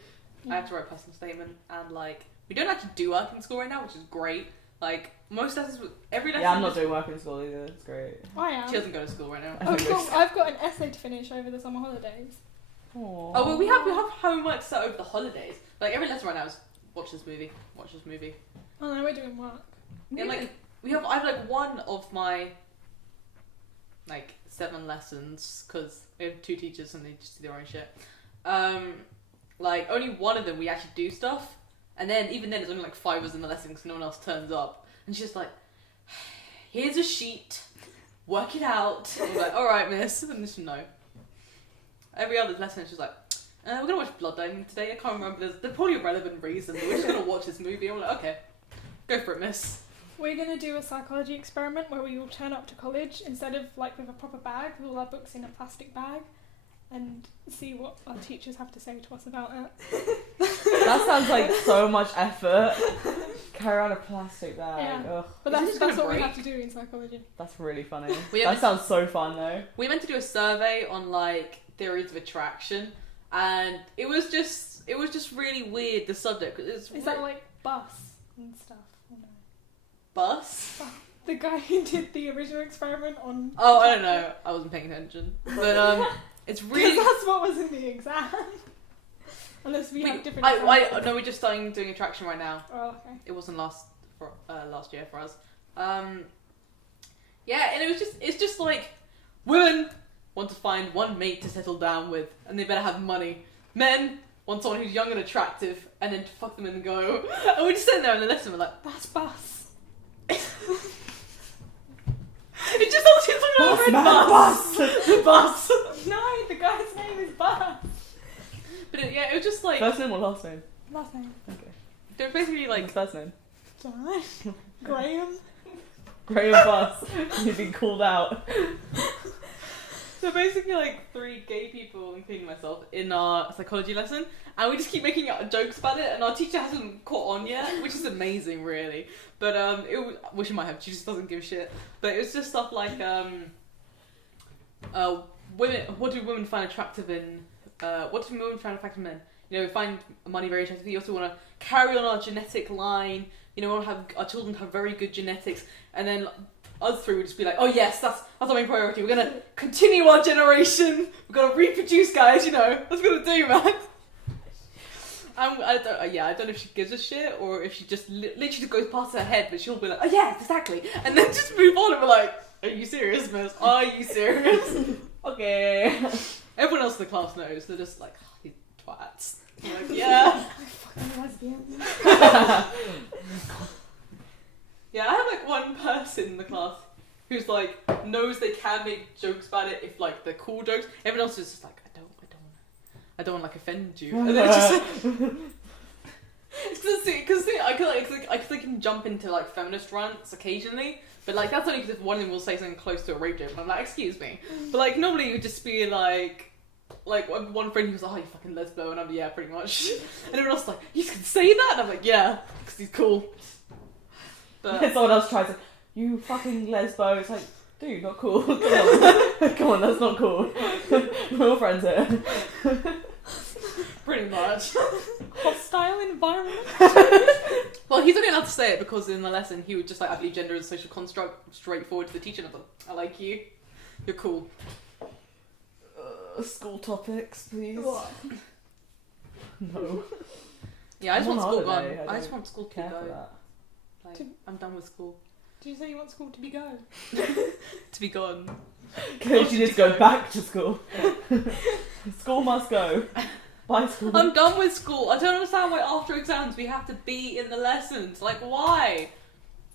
I have to write a personal statement, and like, we don't actually do work in school right now, which is great. Like, most lessons, every lesson... Yeah, I'm not doing work in school either, it's great. I am. She doesn't go to school right now. I've got an essay to finish over the summer holidays. Aww. Oh, well, we have homework set over the holidays. Like, every lesson right now is, watch this movie. Oh no, we're doing work. Yeah, like... I have like one of my like 7 lessons because we have 2 teachers and they just do their own shit. Like only one of them we actually do stuff, and then even then it's only like 5 of us in the lesson because no one else turns up. And she's just like, "Here's a sheet, work it out." I'm like, "All right, miss." And she's no. Every other lesson she's like, "We're gonna watch Blood Diamond today. I can't remember. There's probably a relevant reason. But we're just gonna watch this movie." I'm like, "Okay, go for it, miss." We're going to do a psychology experiment where we all turn up to college instead of like with a proper bag, with all our books in a plastic bag, and see what our teachers have to say to us about it. That sounds like so much effort. Carry around a plastic bag. Yeah. Ugh. But that's what we have to do in psychology. That's really funny. That sounds so fun though. We meant to do a survey on like theories of attraction, and it was just really weird, the subject. Is that like bus and stuff? Bus? The guy who did the original experiment on... Oh, I don't know. I wasn't paying attention. But it's really... Because that's what was in the exam. Unless we have different... No, we're just starting doing attraction right now. Oh, okay. It wasn't last year for us. Yeah, and it's just like, women want to find one mate to settle down with, and they better have money. Men want someone who's young and attractive, and then to fuck them and go. And we're just sitting there in the lesson, we're like, that's bus. It just all seems like a bus. The bus. No, the guy's name is Bus. But it was just like first name or last name? Last name. Okay. It was basically like first name. Don't know. Graham. Graham Bus. You've been called out. So basically, like 3 gay people, including myself, in our psychology lesson, and we just keep making jokes about it, and our teacher hasn't caught on yet, which is amazing, really. But which she might have, she just doesn't give a shit. But it was just stuff like women. What do women find attractive in? What do women find attractive in men? You know, we find money very attractive. We also want to carry on our genetic line. You know, we want to have our children have very good genetics, and then us 3 would just be like, oh yes, that's our main priority. We're gonna continue our generation. We're gonna reproduce, guys. You know, that's what we're gonna do, man. I don't know if she gives a shit or if she just literally just goes past her head, but she'll be like, oh yeah, exactly, and then just move on and be like, are you serious, miss? Are you serious? Okay. Everyone else in the class knows. They're just like, oh, these twats. I'm like, yeah. Fucking lesbians. Yeah, I have like one person in the class who's like knows they can make jokes about it if like they're cool jokes. Everyone else is just like, I don't want to like offend you. And then it's just because I can jump into like feminist rants occasionally, but like that's only because if one of them will say something close to a rape joke, and I'm like, excuse me. But like normally it would just be like one friend who was like, oh, you fucking lesbo, and I'm like, yeah, pretty much. And everyone else is like, you can say that, and I'm like, yeah, because he's cool. But And someone else tries to, you fucking lesbo. It's like, dude, not cool. Come on. Come on, that's not cool. We're all friends here. pretty much. Hostile environment. Well, he's only allowed to say it because in the lesson he would just like, I believe gender is a social construct, straightforward to the teacher, and I thought, I like you. You're cool. School topics, please. What? No. Yeah, I just I'm want on school holiday, gone. I I just don't want school to Care for go. that. Like, I'm done with school. Do you say you want school to be go? To be gone. Can she just go back to school? School must go. Bye school. I'm done with school. I don't understand why after exams we have to be in the lessons. Like, why?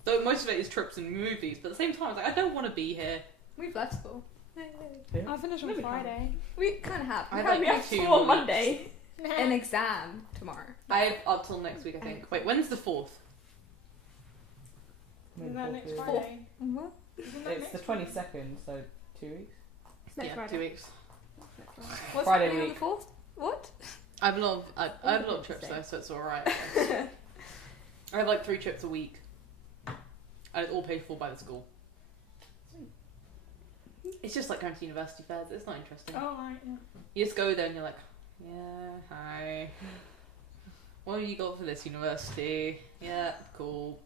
Though most of it is trips and movies, but at the same time, it's like, I don't want to be here. We've left school. Yeah. I finish on Maybe Friday. We kind of have. I We like have 2 school on weeks. Monday. An exam tomorrow. I have up till next week, I think. Wait, when's the 4th? Isn't that next Fourth. Friday? What? Isn't that It's the next 22nd, so 2 weeks. Next Yeah, Friday. 2 weeks. What's Friday happening week. on the 4th? What? I have a lot of trips though, so it's alright. I have like 3 trips a week. And it's all paid for by the school. It's just like going to university fairs. It's not interesting. Oh, right, yeah. You just go there and you're like, yeah, hi. What have you got for this university? Yeah, cool.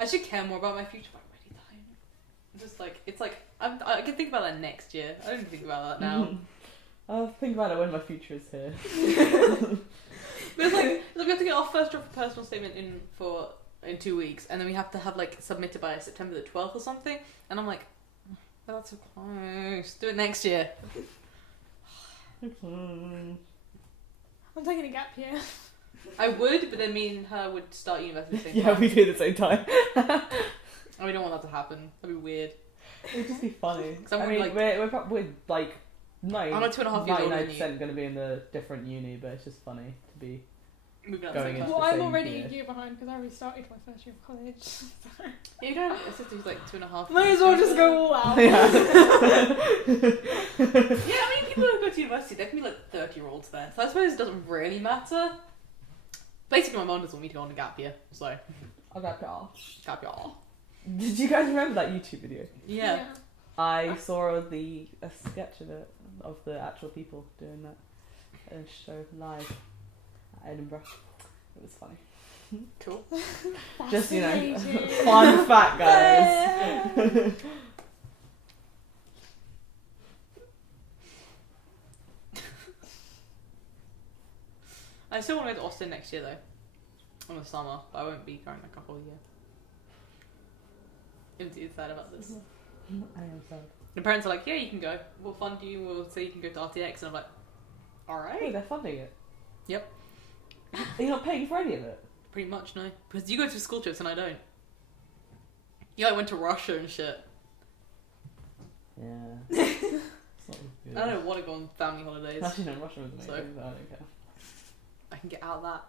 I should care more about my future, but I really don't. Just like, it's like, I can think about that next year. I don't even think about that now. I'll think about it when my future is here. But it's like we have to get our first draft personal statement in 2 weeks, and then we have to have like submitted by September the 12th or something. And I'm like, oh, that's so close. Do it next year. I'm taking a gap year. I would, but then me and her would start university at the same Yeah, time. we do it at the same time. And we don't want that to happen. That'd be weird. It'd just be funny. 'Cause I'm I mean, like- we're like I'm like 2.5 years older than you. 99% going to be in the different uni, but it's just funny to be. Moving out at the Going same into time. Well, the I'm same already year. a year behind because I already started my first year of college. Yeah, you don't have a sister who's like 2.5. Might as well just go all out. Yeah. Yeah, I mean, people who go to university, there can be like 30-year-olds there. So I suppose it doesn't really matter. Basically, my mom doesn't want me to go on a gap year, so I got it all. gap year. Did you guys remember that YouTube video? Yeah. I saw a sketch of it, of the actual people doing that show live at Edinburgh. It was funny. Cool. Just, you know, Fascinating. fun fact, guys. I still want to go to Austin next year though, in the summer, but I won't be going like a whole year. I'm too sad about this. I am sad. The parents are like, yeah, you can go. We'll fund you. We'll say you can go to RTX, and I'm like, all Oh, right, they're funding it. Yep. You're not paying for any of it. pretty much no, because you go to school trips and I don't. You like went to Russia and shit. Yeah. It's not good. I don't want to go on family holidays. Actually, no, Russia was amazing. So- So I don't care. I can get out of that.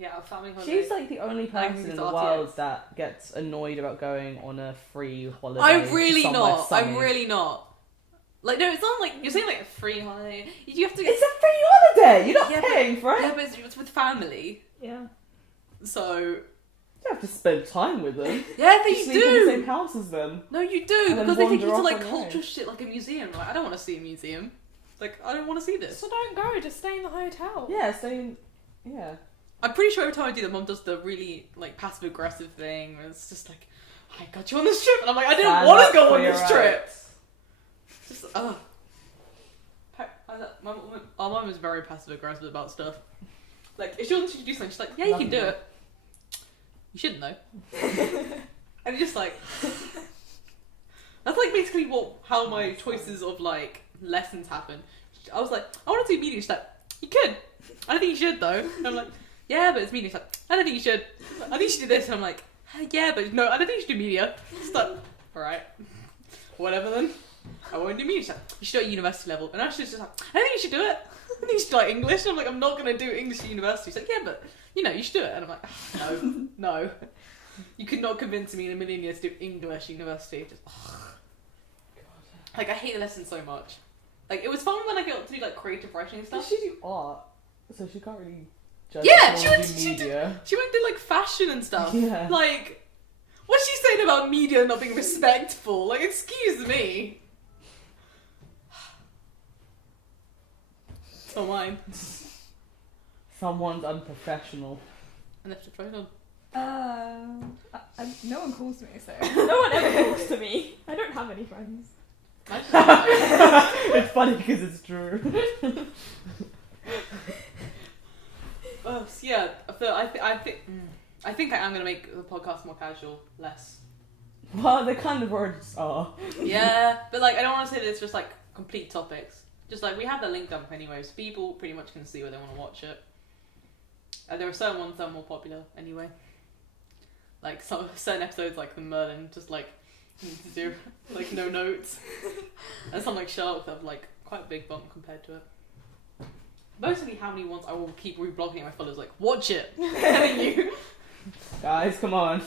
Yeah, family holiday. She's like the only person in the world that gets annoyed about going on a free holiday. I'm really not. Sunny. I'm really not. Like, no, it's not like you're saying like a free holiday. You have to. It's a free holiday. You're not paying for it. Yeah, but it's with family. Yeah. So you have to spend time with them. Yeah, but you sleep do. in the same house as them. No, you do, And because they take you to wander like off on your culture own. shit, like a museum. Like, I don't want to see a museum. Like, I don't want to see this. So don't go. Just stay in the hotel. Yeah, staying. Yeah. I'm pretty sure every time I do that, Mum does the really like passive aggressive thing. Where it's just like, I got you on this trip, and I'm like, I didn't want to go on this trip. Just our mum is very passive aggressive about stuff. Like, if she wants you to do something, she's like, yeah, you can do it. You shouldn't though. And it's just like, that's like basically how my choices of like lessons happen. I was like, I want to do media. She's like, you could. I don't think you should though. And I'm like, yeah, but it's media. She's like, I don't think you should. I think you should do this. And I'm like, yeah, but no, I don't think you should do media. It's like, alright, whatever then. I won't do media. She's like, you should do it at university level. And actually, she's just like, I don't think you should do it. I think you should do like English. And I'm like, I'm not going to do English at university. She's like, yeah, but you know, you should do it. And I'm like, no. You could not convince me in a million years to do English at university. Just, like, I hate the lesson so much. Like, it was fun when I got to do like creative writing and stuff. Does she do art? So she can't really judge. Yeah, she went to do like fashion and stuff. Yeah. Like, what's she saying about media not being respectful? Like, excuse me. It's not mine. Someone's unprofessional. And they have to try it on. No one calls me, so. No one ever talks to me. I don't have any friends. It's funny because it's true. So yeah, I think I am gonna make the podcast more casual, less. Well, they kind of already are. Yeah, but like I don't want to say that it's just like complete topics. Just like we have the link dump anyway, so people pretty much can see where they want to watch it. There are certain ones that are more popular anyway. Like some certain episodes, like the Merlin, just like to do like no notes, and some like Sherlock that have like quite a big bump compared to it. Mostly how many ones I will keep reblocking at my followers, like, watch it! I'm telling you! Guys, come on.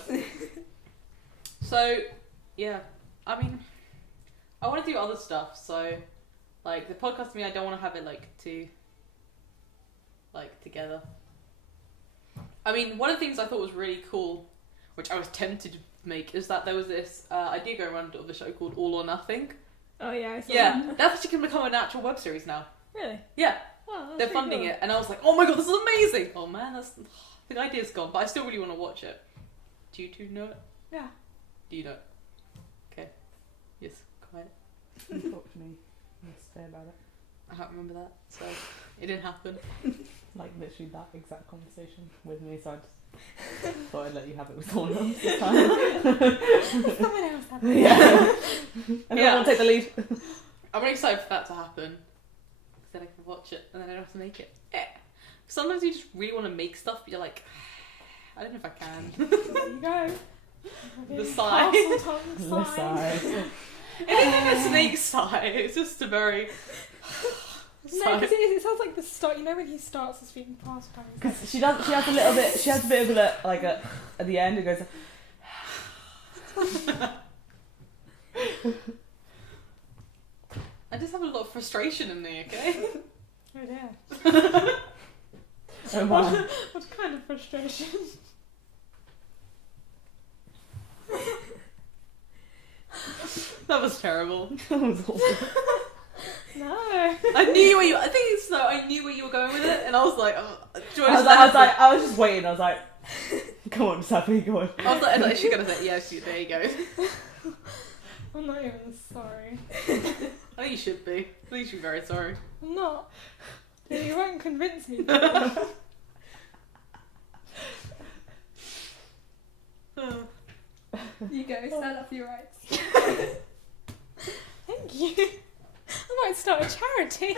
So, yeah. I mean, I want to do other stuff, so, like, the podcast to me, I don't want to have it, like, together. I mean, one of the things I thought was really cool, which I was tempted to make, is that there was this idea going around of a show called All or Nothing. Oh yeah, I saw Yeah, that. that's actually going to become an actual web series now. Really? Yeah. Oh, that's They're pretty funding cool. it, and I was like, oh my god, this is amazing! Oh man, the idea's gone, but I still really want to watch it. Do you two know it? Yeah. Do you know it? Okay. Yes, quiet. You talk to me yesterday about it. I can't remember that, so it didn't happen. Like literally that exact conversation with me, so I just thought I'd let you have it with someone else this time. Someone else had it. Yeah. And Yeah. I want to take the lead. I'm really excited for that to happen. Because then I can watch it, and then I don't have to make it. Yeah. Sometimes you just really want to make stuff, but you're like, I don't know if I can. There you go. The sigh. Castle The tongue sigh. sigh. It isn't a snake sigh, it's just a very... No, because it sounds like the start. You know when he starts to speak in past times. Because she has a little bit. She has a bit of at the end. It goes. I just have a lot of frustration in me, okay? Oh dear. Oh wow. What kind of frustration? That was terrible. That was awful. No. I knew where you. I think it's so. I knew where you were going with it, and I was like, I was just waiting. I was like, come on, Saffy, go on. I was like, she's gonna say, yeah, there you go. I'm not even sorry. I think you should be. I think you should be very sorry. I'm not. You won't convince me. You go, stand up for your rights. Thank you. I might start a charity.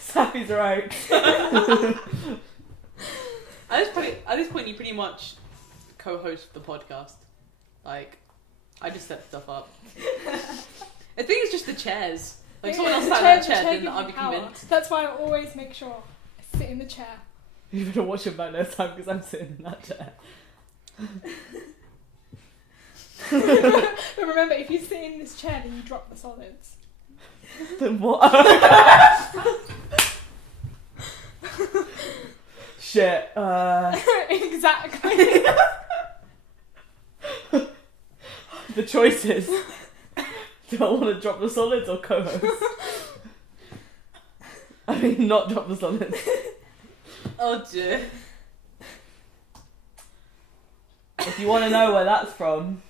Saffy's right. At this point, you pretty much co-host the podcast. Like, I just set stuff up. I think it's just the chairs. Like, someone else sat in a chair, then I'd be convinced. That's why I always make sure I sit in the chair. You better watch your back next time because I'm sitting in that chair. But remember, if you sit in this chair, then you drop the solids. Then what? Shit. Exactly. The choices. Do I want to drop the solids or co-host? I mean, not drop the solids. Oh dear. If you want to know where that's from,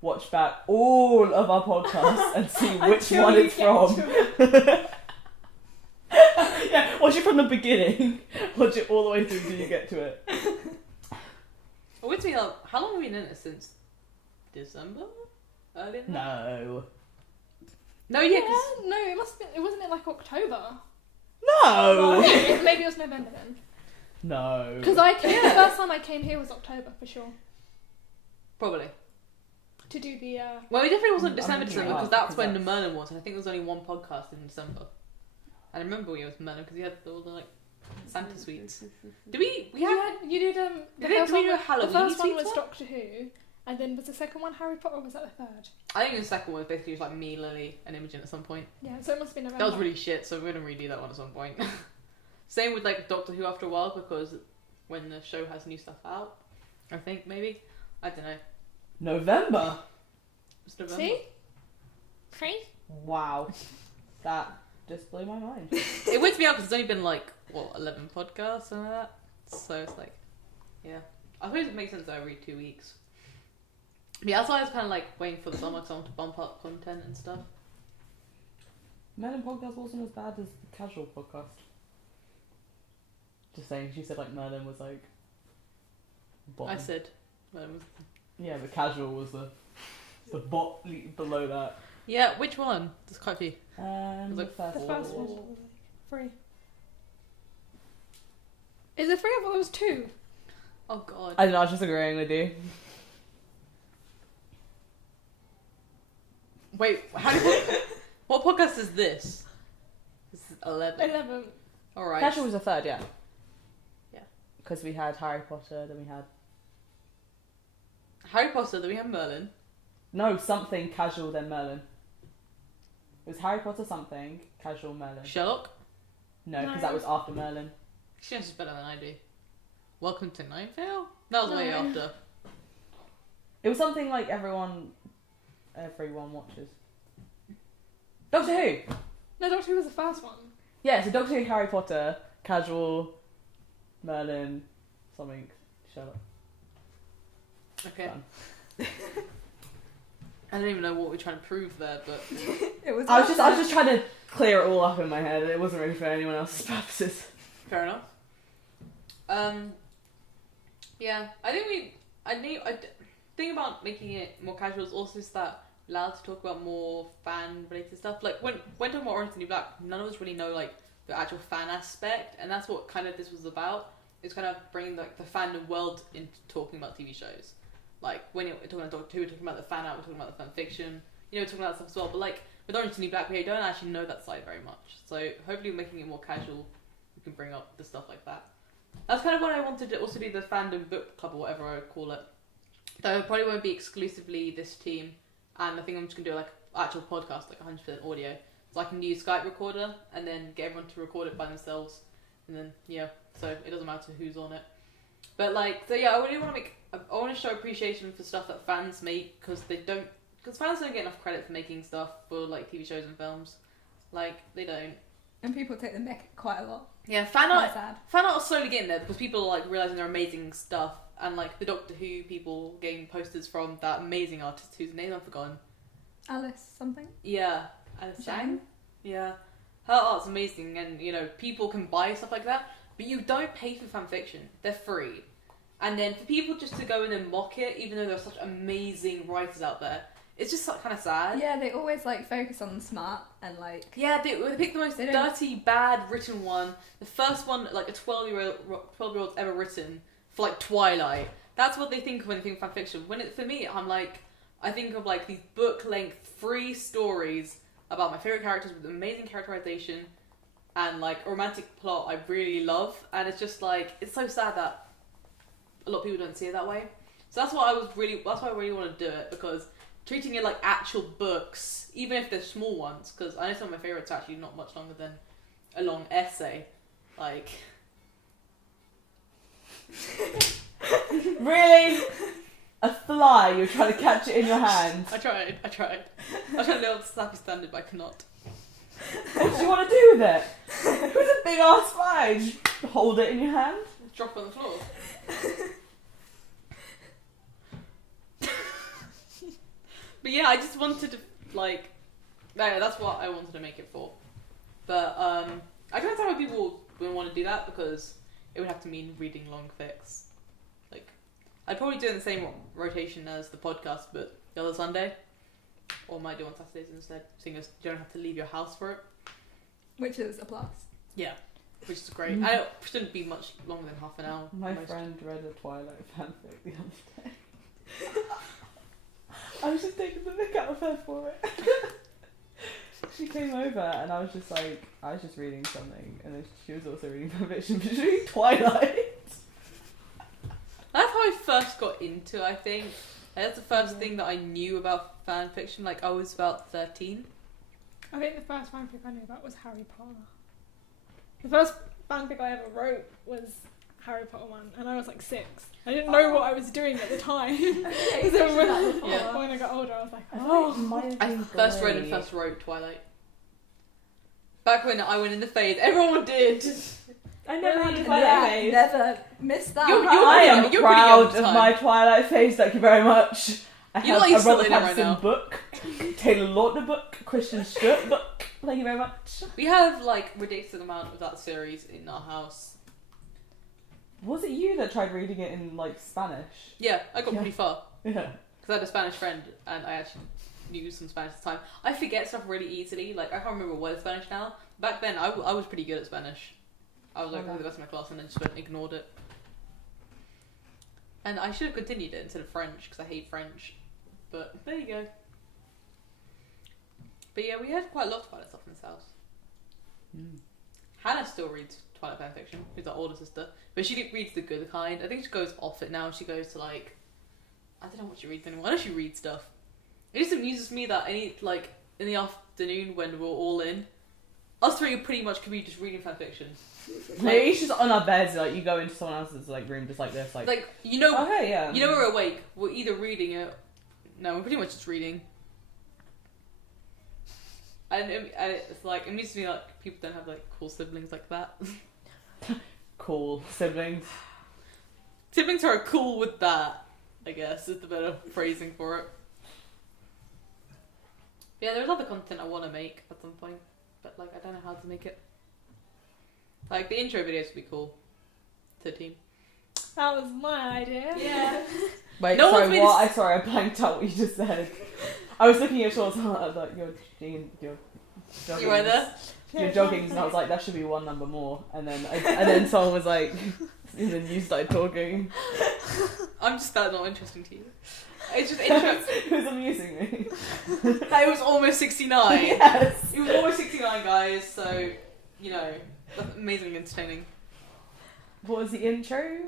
watch back all of our podcasts and see which Until one you it's get from. to it. Yeah, watch it from the beginning. Watch it all the way through till you get to it. Oh, wait, how long have we been in it since? December? Earlier? No. No, yeah, 'cause No, it must have been. Wasn't it like October? No! Maybe it was November then. No. Because I came the first time I came here was October for sure probably. to do the. Well, it definitely wasn't I'm December, looking it because up, that's because when the that's- Merlin was, and I think there was only one podcast in December. And I remember it was Merlin because he had all the like Santa suites. Did we? We had. You did Did we do a Halloween The first one suite was one? Doctor Who, and then was the second one Harry Potter, or was that the third? I think the second one was basically just like me, Lily, and Imogen at some point. Yeah, so it must have been November. That was really shit, so we're gonna redo that one at some point. Same with like Doctor Who after a while, because when the show has new stuff out, I think maybe. I don't know. November? It's November. See? See? Wow. That just blew my mind. It weirds me out because it's only been like, what, 11 podcasts, something like that? So it's like, yeah. I suppose it makes sense every 2 weeks. But yeah, that's why I was kind of like waiting for the summer to bump up content and stuff. Merlin podcast wasn't as bad as the casual podcast. Just saying, she said like Merlin was like bottom. I said, um, Yeah, but casual was the bot below that. yeah, which one? There's quite a few. The like first The first one. one was free. Is it free? I thought it was 2. Oh god. I don't know, I was just agreeing with you. Wait, how do you, what podcast is this? This is 11. 11. Alright. Casual was the third, yeah. Yeah. Because we had Harry Potter, then we had... Harry Potter, then we have Merlin. No, something casual, then Merlin. It was Harry Potter something, casual Merlin. Sherlock? No, because No. that was after Merlin. She knows better than I do. Welcome to Night Vale? That was way No. after. It was something like everyone watches. Doctor Who! No, Doctor Who was the first one. Yeah, so Doctor Who, Harry Potter, casual, Merlin, something, Sherlock. Okay. Done. I don't even know what we're trying to prove there, but It was. I was just trying to clear it all up in my head. It wasn't really for anyone else's purposes. fair enough. Yeah, I think thing about making it more casual is also just that allowed to talk about more fan related stuff. Like when talking about Orange is the New Black, none of us really know like the actual fan aspect, and that's what kind of this was about. It's kind of bringing like the fandom world into talking about TV shows. Like when you're talking about Doctor Who, we're talking about the fan art, we're talking about the fan fiction, we're talking about that stuff as well. But like with Orange is the New Black, we don't actually know that side very much. So hopefully making it more casual, we can bring up the stuff like that. That's kind of what I wanted to also do, the fandom book club or whatever I would call it. Though it probably won't be exclusively this team, and I think I'm just gonna do like actual podcast, like 100% audio. So I can use Skype recorder and then get everyone to record it by themselves, and then yeah, so it doesn't matter who's on it. But like, so yeah, I really want to I want to show appreciation for stuff that fans make, because fans don't get enough credit for making stuff for like TV shows and films. Like they don't. And people take the mick quite a lot. Yeah, fan Quite art. sad. Fan art is slowly getting there because people are like realizing they're amazing stuff, and like the Doctor Who people getting posters from that amazing artist whose name I've forgotten. Alice something. Yeah, Alice Chang. Chang? Yeah, her art's amazing, and people can buy stuff like that, but you don't pay for fan fiction. They're free, and then for people just to go in and mock it, even though there are such amazing writers out there, it's just kind of sad. Yeah, they always like focus on the smart and like. Yeah, they pick the most They don't- dirty, bad written one. The first one, like a 12-year-old's ever written for like Twilight. That's what they think of when they think of fanfiction. For me, I think of like these book-length, free stories about my favorite characters with amazing characterization, and like a romantic plot I really love, and it's just like it's so sad that a lot of people don't see it that way. So that's why I really want to do it, because treating it like actual books, even if they're small ones, because I know some of my favourites are actually not much longer than a long essay, like. Really? A fly? You're trying to catch it in your hand? I tried. I was trying to live up to Saffy standard, but I cannot. What do you want to do with it? It was a big ass fly. Just hold it in your hand? Drop it on the floor. But yeah, I just wanted to, like, no, that's what I wanted to make it for. But I can't understand why people wouldn't want to do that, because it would have to mean reading long fics. Like, I'd probably do it in the same rotation as the podcast, but the other Sunday. Or might do on Saturdays instead, seeing as you don't have to leave your house for it. Which is a plus. Yeah, which is great. I don't, shouldn't be much longer than half an hour. My friend read a Twilight fanfic the other day. I was just taking the mick out of her for it. She came over and I was just reading something, and then she was also reading fanfiction, but she was reading Twilight. That's how I first got into it, I think. That's the first thing that I knew about fan fiction. Like, I was about 13. I think the first fanfic I knew about was Harry Potter. The first fanfic I ever wrote was Harry Potter one, and I was like 6. I didn't know what I was doing at the time. So when I got older, I was like, oh. I first read and first wrote Twilight. Back when I went in the phase, everyone did. I never had a Twilight phase. Never missed that. I am proud of my Twilight phase, thank you very much. I have a Robert Pattinson book, Taylor Lautner book, Christian Stewart book, thank you very much. We have, like, ridiculous amount of that series in our house. Was it you that tried reading it in, like, Spanish? Yeah, I got pretty far. Yeah. Because I had a Spanish friend, and I actually knew some Spanish at the time. I forget stuff really easily. Like, I can't remember a word of Spanish now. Back then, I was pretty good at Spanish. I was, like, the best in my class, and then just went and ignored it. And I should have continued it instead of French, because I hate French. But there you go. But yeah, we had quite a lot of Twilight stuff in this house. Hannah still reads Twilight fanfiction, who's our older sister, but she reads the good kind. I think she goes off it now. She goes to, like, I don't know what she reads anymore. I know she reads stuff. It just amuses me that in the afternoon when we're all in, us three pretty much could be just reading fanfiction. Like, it's just on our beds, like, you go into someone else's, like, room just like this, like you know, okay, yeah. You know we're awake. We're either reading it. No, we're pretty much just reading. And it's like, it amuses me like people don't have, like, cool siblings like that. Cool siblings. Siblings who are cool with that, I guess, is the better phrasing for it. Yeah, there's other content I want to make at some point, but, like, I don't know how to make it. Like, the intro videos would be cool to the team. That was my idea. Yeah. Wait, No sorry, what? Sorry, I blanked out what you just said. I was looking at shorts and I was like, you're jogging. You were there? Your joggings, and I was like, that should be one number more. And then someone was like, and then you started talking. I'm just that not interesting to you. It's just interesting. It was amusing me. It was almost 69. Yes. It was almost 69, guys, so, you know, that's amazingly entertaining. What was the intro?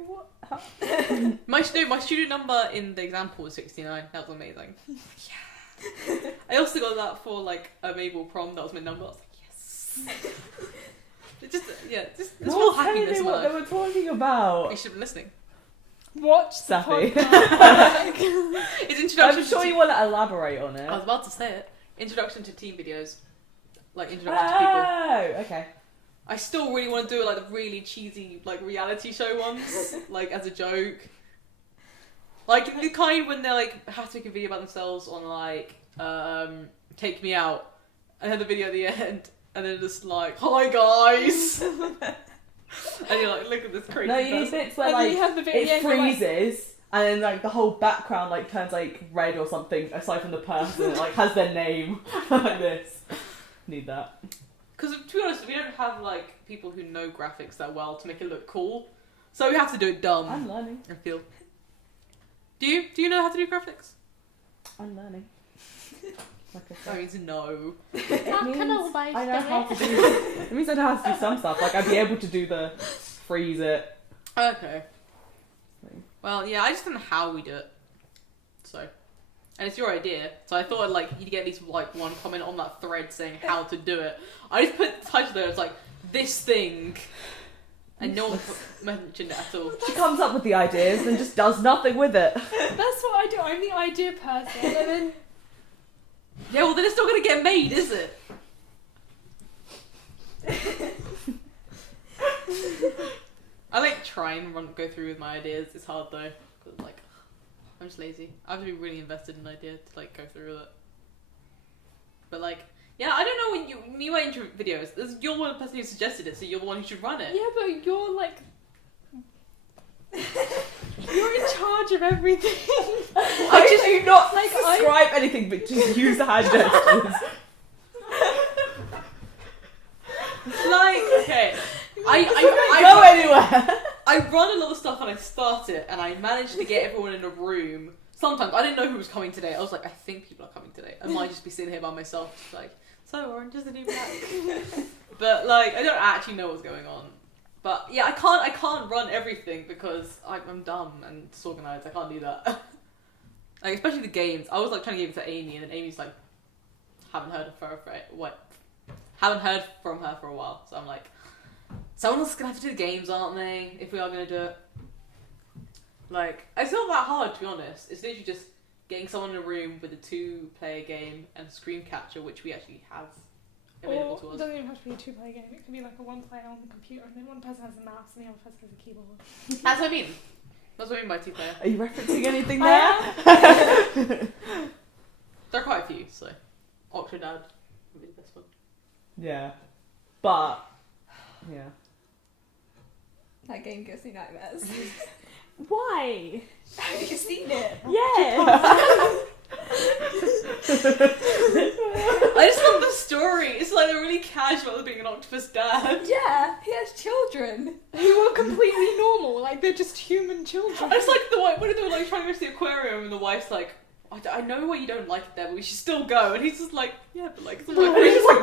My student number in the example was 69. That was amazing. Yeah. I also got that for, like, a Mabel prom. That was my number. I was like, yes. It's all happiness. What they were talking about. You should be listening. Watch Saffy. It's introduction. I'm sure you want to elaborate on it. I was about to say it. Introduction to teen videos. Like, introduction to people. Oh, okay. I still really want to do, like, the really cheesy, like, reality show ones. Like, as a joke. Like, the kind when they, like, have to make a video about themselves on, like, Take Me Out. And then the video at the end. And then just like, hi guys! And you're like, look at this crazy No, you need bits where, like, it freezes, and then, like, the whole background, like, turns, like, red or something, aside from the person, it, like, has their name, like this. Need that. Because, to be honest, we don't have, like, people who know graphics that well to make it look cool. So we have to do it dumb. I'm learning. I feel. Do you know how to do graphics? I'm learning. Like I That said. means no. It means I know how to do. It means I know how to do some stuff. Like I'd be able to do the freeze it. Okay. thing. Well, yeah, I just don't know how we do it. So, and it's your idea. So I thought like you'd get at least like one comment on that thread saying how to do it. I just put the title there. It's like this thing, and no one mentioned it at all. She comes up with the ideas and just does nothing with it. That's what I do. I'm the idea person, and then Yeah, well then it's not gonna get made, is it? I like try and go through with my ideas. It's hard though, because like I'm just lazy. I have to be really invested in an idea to like go through with it. But like, yeah, I don't know when you went into videos. You're one person who suggested it, so you're the one who should run it. yeah, but you're like. You're in charge of everything. I just do not like, describe anything, but just use the hand gestures. Like, okay, I Go anywhere. I run a lot of stuff and I start it, and I managed to get everyone in a room. Sometimes I didn't know who was coming today. I was like, I think people are coming today. I might just be sitting here by myself, just like, so Orange is the new black. But like, I don't actually know what's going on. But yeah, I can't run everything because I'm dumb and disorganized. I can't do that. Like especially the games. I was like trying to give it to Amy, and then Amy's like, haven't heard from her for a while. So I'm like, someone else is gonna have to do the games, aren't they? If we are gonna do it. Like, it's not that hard to be honest. It's literally just getting someone in a room with a 2-player game and a screen capture, which we actually have available Or to it us. doesn't even have to be a 2-player game. It can be like a 1-player on the computer, and then one person has a mouse and the other person has a keyboard. That's what I mean. That's what I mean by 2-player. Are you referencing anything I there? There are quite a few, so Octodad would be the best one. Yeah, but yeah. That game gives me nightmares. Why? Have you seen it? Yeah. I just love the story. It's like they're really casual as being an octopus dad. Yeah, he has children. Who are completely normal, like they're just human children. It's like the wife, when they're like trying to go to the aquarium, and the wife's like, I know why you don't like it there, but we should still go. And he's just like, yeah, but like, it's like He's just like.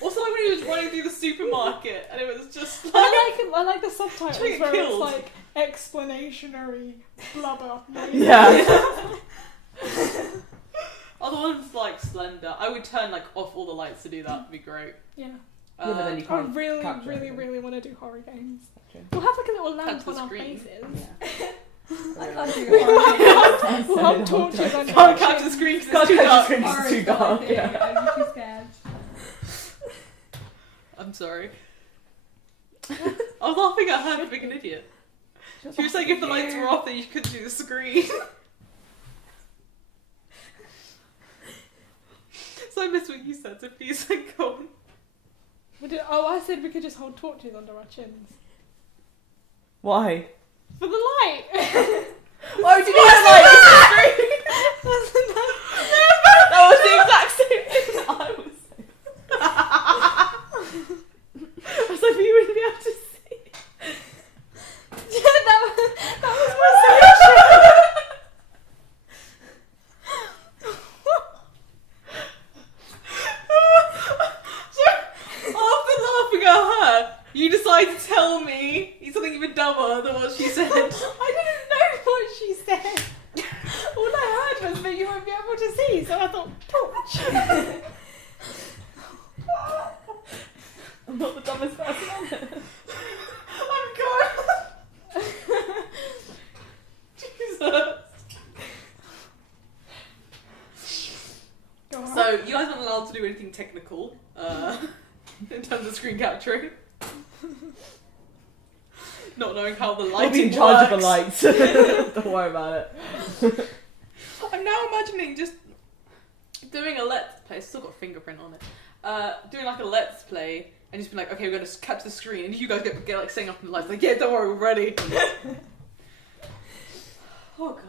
also like when he was running through the supermarket, and it was just like, I like the subtitles Trying to get where killed. it's like explanationary blubber. Yeah. Other ones like Slender. I would turn like off all the lights to do that. Would be great. Yeah. Yeah, but then you I can't really, capture really, everything. really want to do horror games. Okay. We'll have like a little Touch lamp the on our screen. faces. Yeah. I can't do We'll it. have torches on Can't capture the screen because Can't it's too catch the dark. screen 'cause it's too dark. Yeah. I'm too scared. I'm sorry. I was laughing at her for being an idiot. She was saying if the lights were off, then you couldn't do the screen. So I missed what you said, so please go on. I said we could just hold torches under our chins. Why? For the light! Why would you need a light? That was the exact same thing that I was saying. I was like, but you wouldn't be able to see. Yeah, that was my solution! After laughing at her, you decide to tell me something even dumber than what she said. I didn't know what she said. All I heard was that you won't be able to see, so I thought, torch. I'm not the dumbest person on it. I'm good. Jesus. Go on. So, you guys aren't allowed to do anything technical in terms of screen capturing. Not knowing how the I'll lighting be in charge of the works. lights. Don't worry about it. I'm now imagining just doing a let's play. It's still got a fingerprint on it. Doing like a let's play and just be like, okay, we're gonna catch the screen, and you guys get like setting up in the lights. Like, yeah, don't worry, we're ready. Oh god.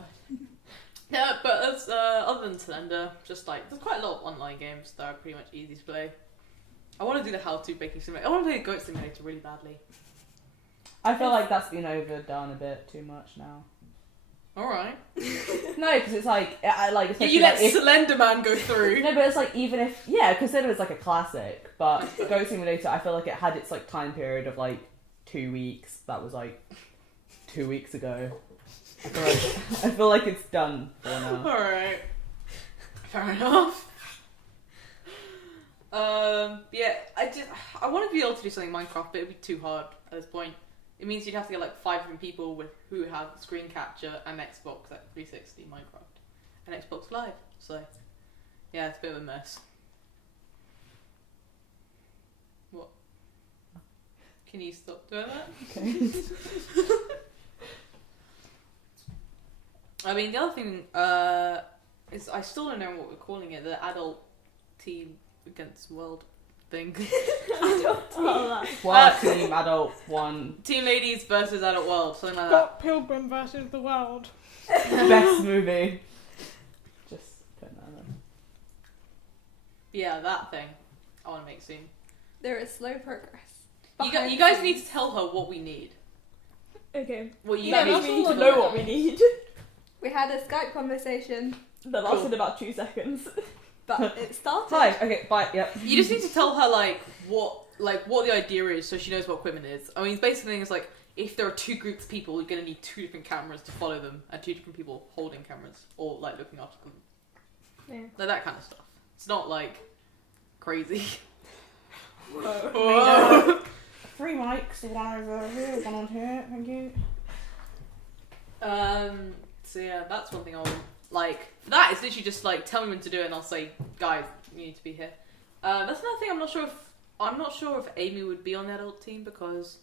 Yeah, but as other than Slender, just like there's quite a lot of online games that are pretty much easy to play. I want to do the how-to baking simulator. I want to play a goat simulator really badly. I feel like that's been overdone a bit too much now. Alright. No, because it's like, I like. Yeah, you let Slender Man go through. No, but it's like, even if, yeah, consider it's like a classic, but Goat Simulator, I feel like it had its like time period of like 2 weeks. That was like 2 weeks ago. I feel like it's done for now. Alright. Fair enough. Yeah, I want to be able to do something in Minecraft, but it'd be too hard at this point. It means you'd have to get like 5 different people who have screen capture and Xbox at 360 Minecraft and Xbox Live. So yeah, it's a bit of a mess. What? Can you stop doing that? Okay. I mean, the other thing is I still don't know what we're calling it. The adult team against world thing. Wild team, adult one. Team ladies versus adult world, something like that. Scott Pilgrim versus the world. Best movie. Just putting that in. Yeah, that thing. I want to make soon. There is slow progress. You guys need to tell her what we need. Okay. What you Yeah, need. we need to know what we need. We had a Skype conversation, That lasted about 2 seconds. but it started. 5, okay, bye, yep. You just need to tell her what the idea is, so she knows what equipment is. I mean, basically, it's like if there are 2 groups of people, you're gonna need 2 different cameras to follow them, and 2 different people holding cameras or like looking after them. Yeah. Like that kind of stuff. It's not like crazy. Whoa. 3 mics, one over here, one on here, thank you. So yeah, that's one thing I'll like. For that, it's literally just like tell me when to do it, and I'll say, guys, you need to be here. That's another thing. I'm not sure if Amy would be on the adult team because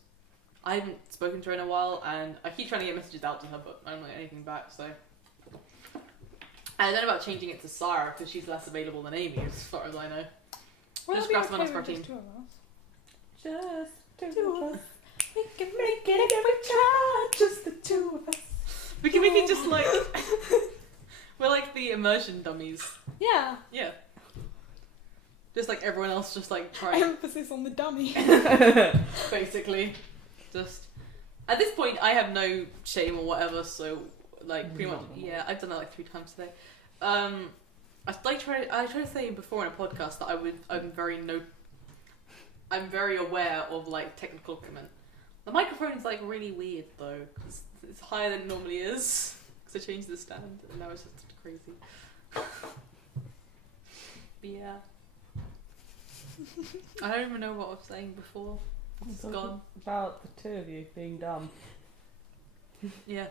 I haven't spoken to her in a while, and I keep trying to get messages out to her, but I don't get anything back. So I don't know about changing it to Sarah because she's less available than Amy, as far as I know. Well, Just that'd grab be someone else for our with team. just 2 of us. Just 2 of us. We can make it if we try, just the 2 of us. We can make it just like we're like the immersion dummies. Yeah. Yeah. Just like everyone else, just like trying. Emphasis on the dummy. Basically, just at this point, I have no shame or whatever. So like pretty much, yeah, I've done that like 3 times today. I tried to say before in a podcast that I'm very aware of like technical equipment. The microphone is like really weird though, because it's higher than it normally is. Because I changed the stand, and now it's just crazy. But yeah, I don't even know what I was saying before. It's gone. About the 2 of you being dumb. Yeah,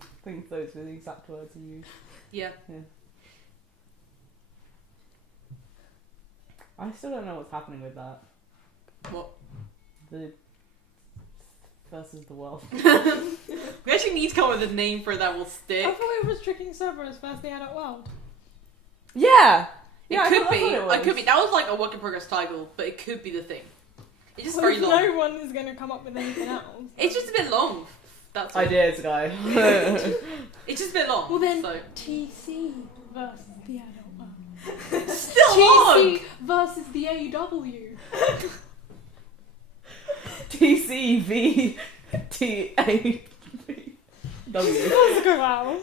I think those were the exact words you used. yeah. I still don't know what's happening with that. What? The versus the world. We actually need to come up with a name for that will stick. I thought it was TrickingCerberus versus the adult world. Yeah! It Yeah, could I be. thought It could be. That was like a work in progress title, but it could be the thing. It's just very long. No one is going to come up with anything else. It's just a bit long. That's all. Ideas, guy. It's just a bit long. Well then, so. TC versus the adult world. Still long. TC versus the AW. TCV TAV W. Let's go out.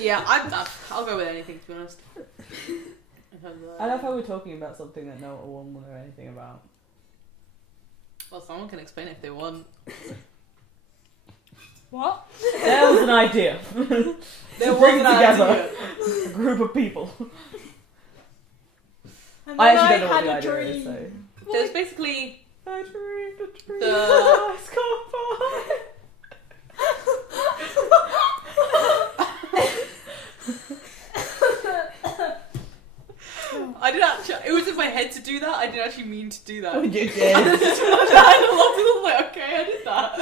Yeah, I'm done. I'll go with anything, to be honest. I love how we're talking about something that no one will know anything about. Well, someone can explain it if they want. What? There was an idea. There to bring was an together idea. a group of people. And I then actually don't know what had the a idea dream. is, so. There's basically I dreamed a dream. The- I didn't actually. It was in my head to do that. I didn't actually mean to do that. Oh, you did. I just I was like, okay, I did that.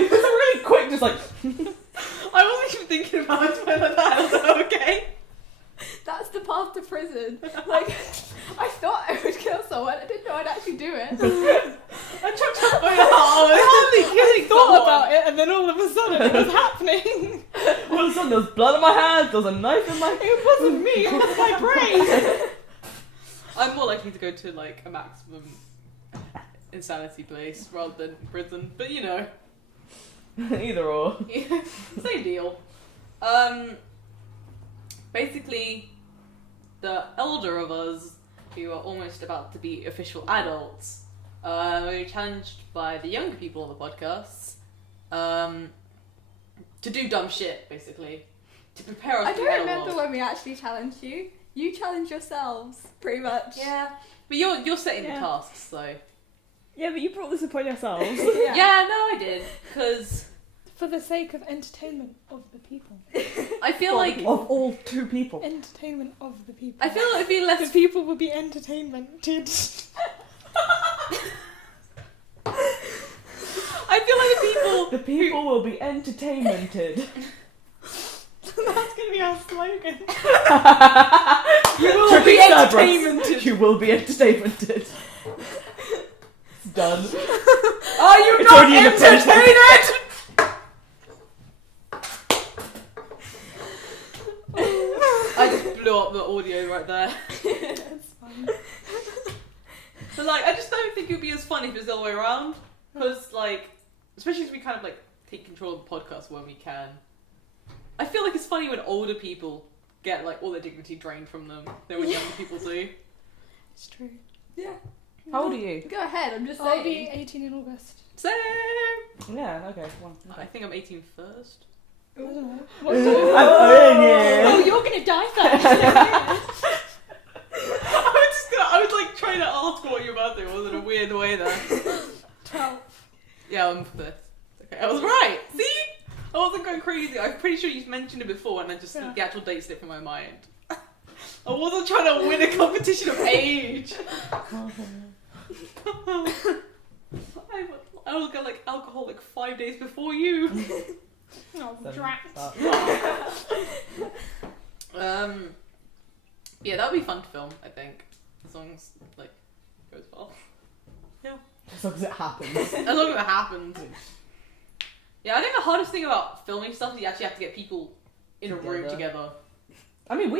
It was really quick, just like. I wasn't even thinking about it like that. I was like, okay. That's the path to prison. Like, I thought I would kill someone. I didn't know I'd actually do it. I chucked up my arm. I hardly killing Thought someone. about it, and then all of a sudden it was happening. All of a sudden, there was blood on my hands, there was a knife in my. It wasn't me. It was my brain. I'm more likely to go to like a maximum insanity place rather than prison, but you know. Either or. Same deal. Basically, the elder of us, who are almost about to be official adults, were challenged by the younger people on the podcasts to do dumb shit, basically. To prepare us I for the don't real remember world. when we actually challenged you. You challenged yourselves, pretty much. Yeah. But you're setting Yeah. the tasks, so... Yeah, but you brought this upon yourselves. Yeah, no, I did. Because For the sake of entertainment of the people. I feel like... Of all 2 people. Entertainment of the people. I feel like it'd be the less... people will be entertainmented. I feel like The people will be entertainmented. That's gonna be our slogan. You will be TrickingCerberus. entertainmented. You will be entertainmented. It's done. Are you It's not already in the post. entertained? I just blew up the audio right there. That's fine. But like, I just don't think it would be as fun if it was the other way around. Because like, especially as we kind of like take control of the podcast when we can. I feel like it's funny when older people get like all their dignity drained from them than when younger people do. It's true. Yeah. How old are you? Go ahead, I'm just I'll saying. be 18 in August. Same. Yeah, okay. Well, I think I'm 18 first. I don't know. Oh, Oh, you're gonna die first. I was like trying to ask what your birthday was in a weird way there. 12. Yeah, I'm first. Okay, I was right. See? I wasn't going crazy. I'm pretty sure you've mentioned it before and I just Yeah. the actual date slipped in my mind. I wasn't trying to win a competition of age. I will get like alcohol like 5 days before you. Oh, Seven, drat. start. Yeah, that would be fun to film, I think. As long as like goes well. As long as it happens. As long as it happens. Yeah, I think the hardest thing about filming stuff is you actually have to get people in a room together. I mean,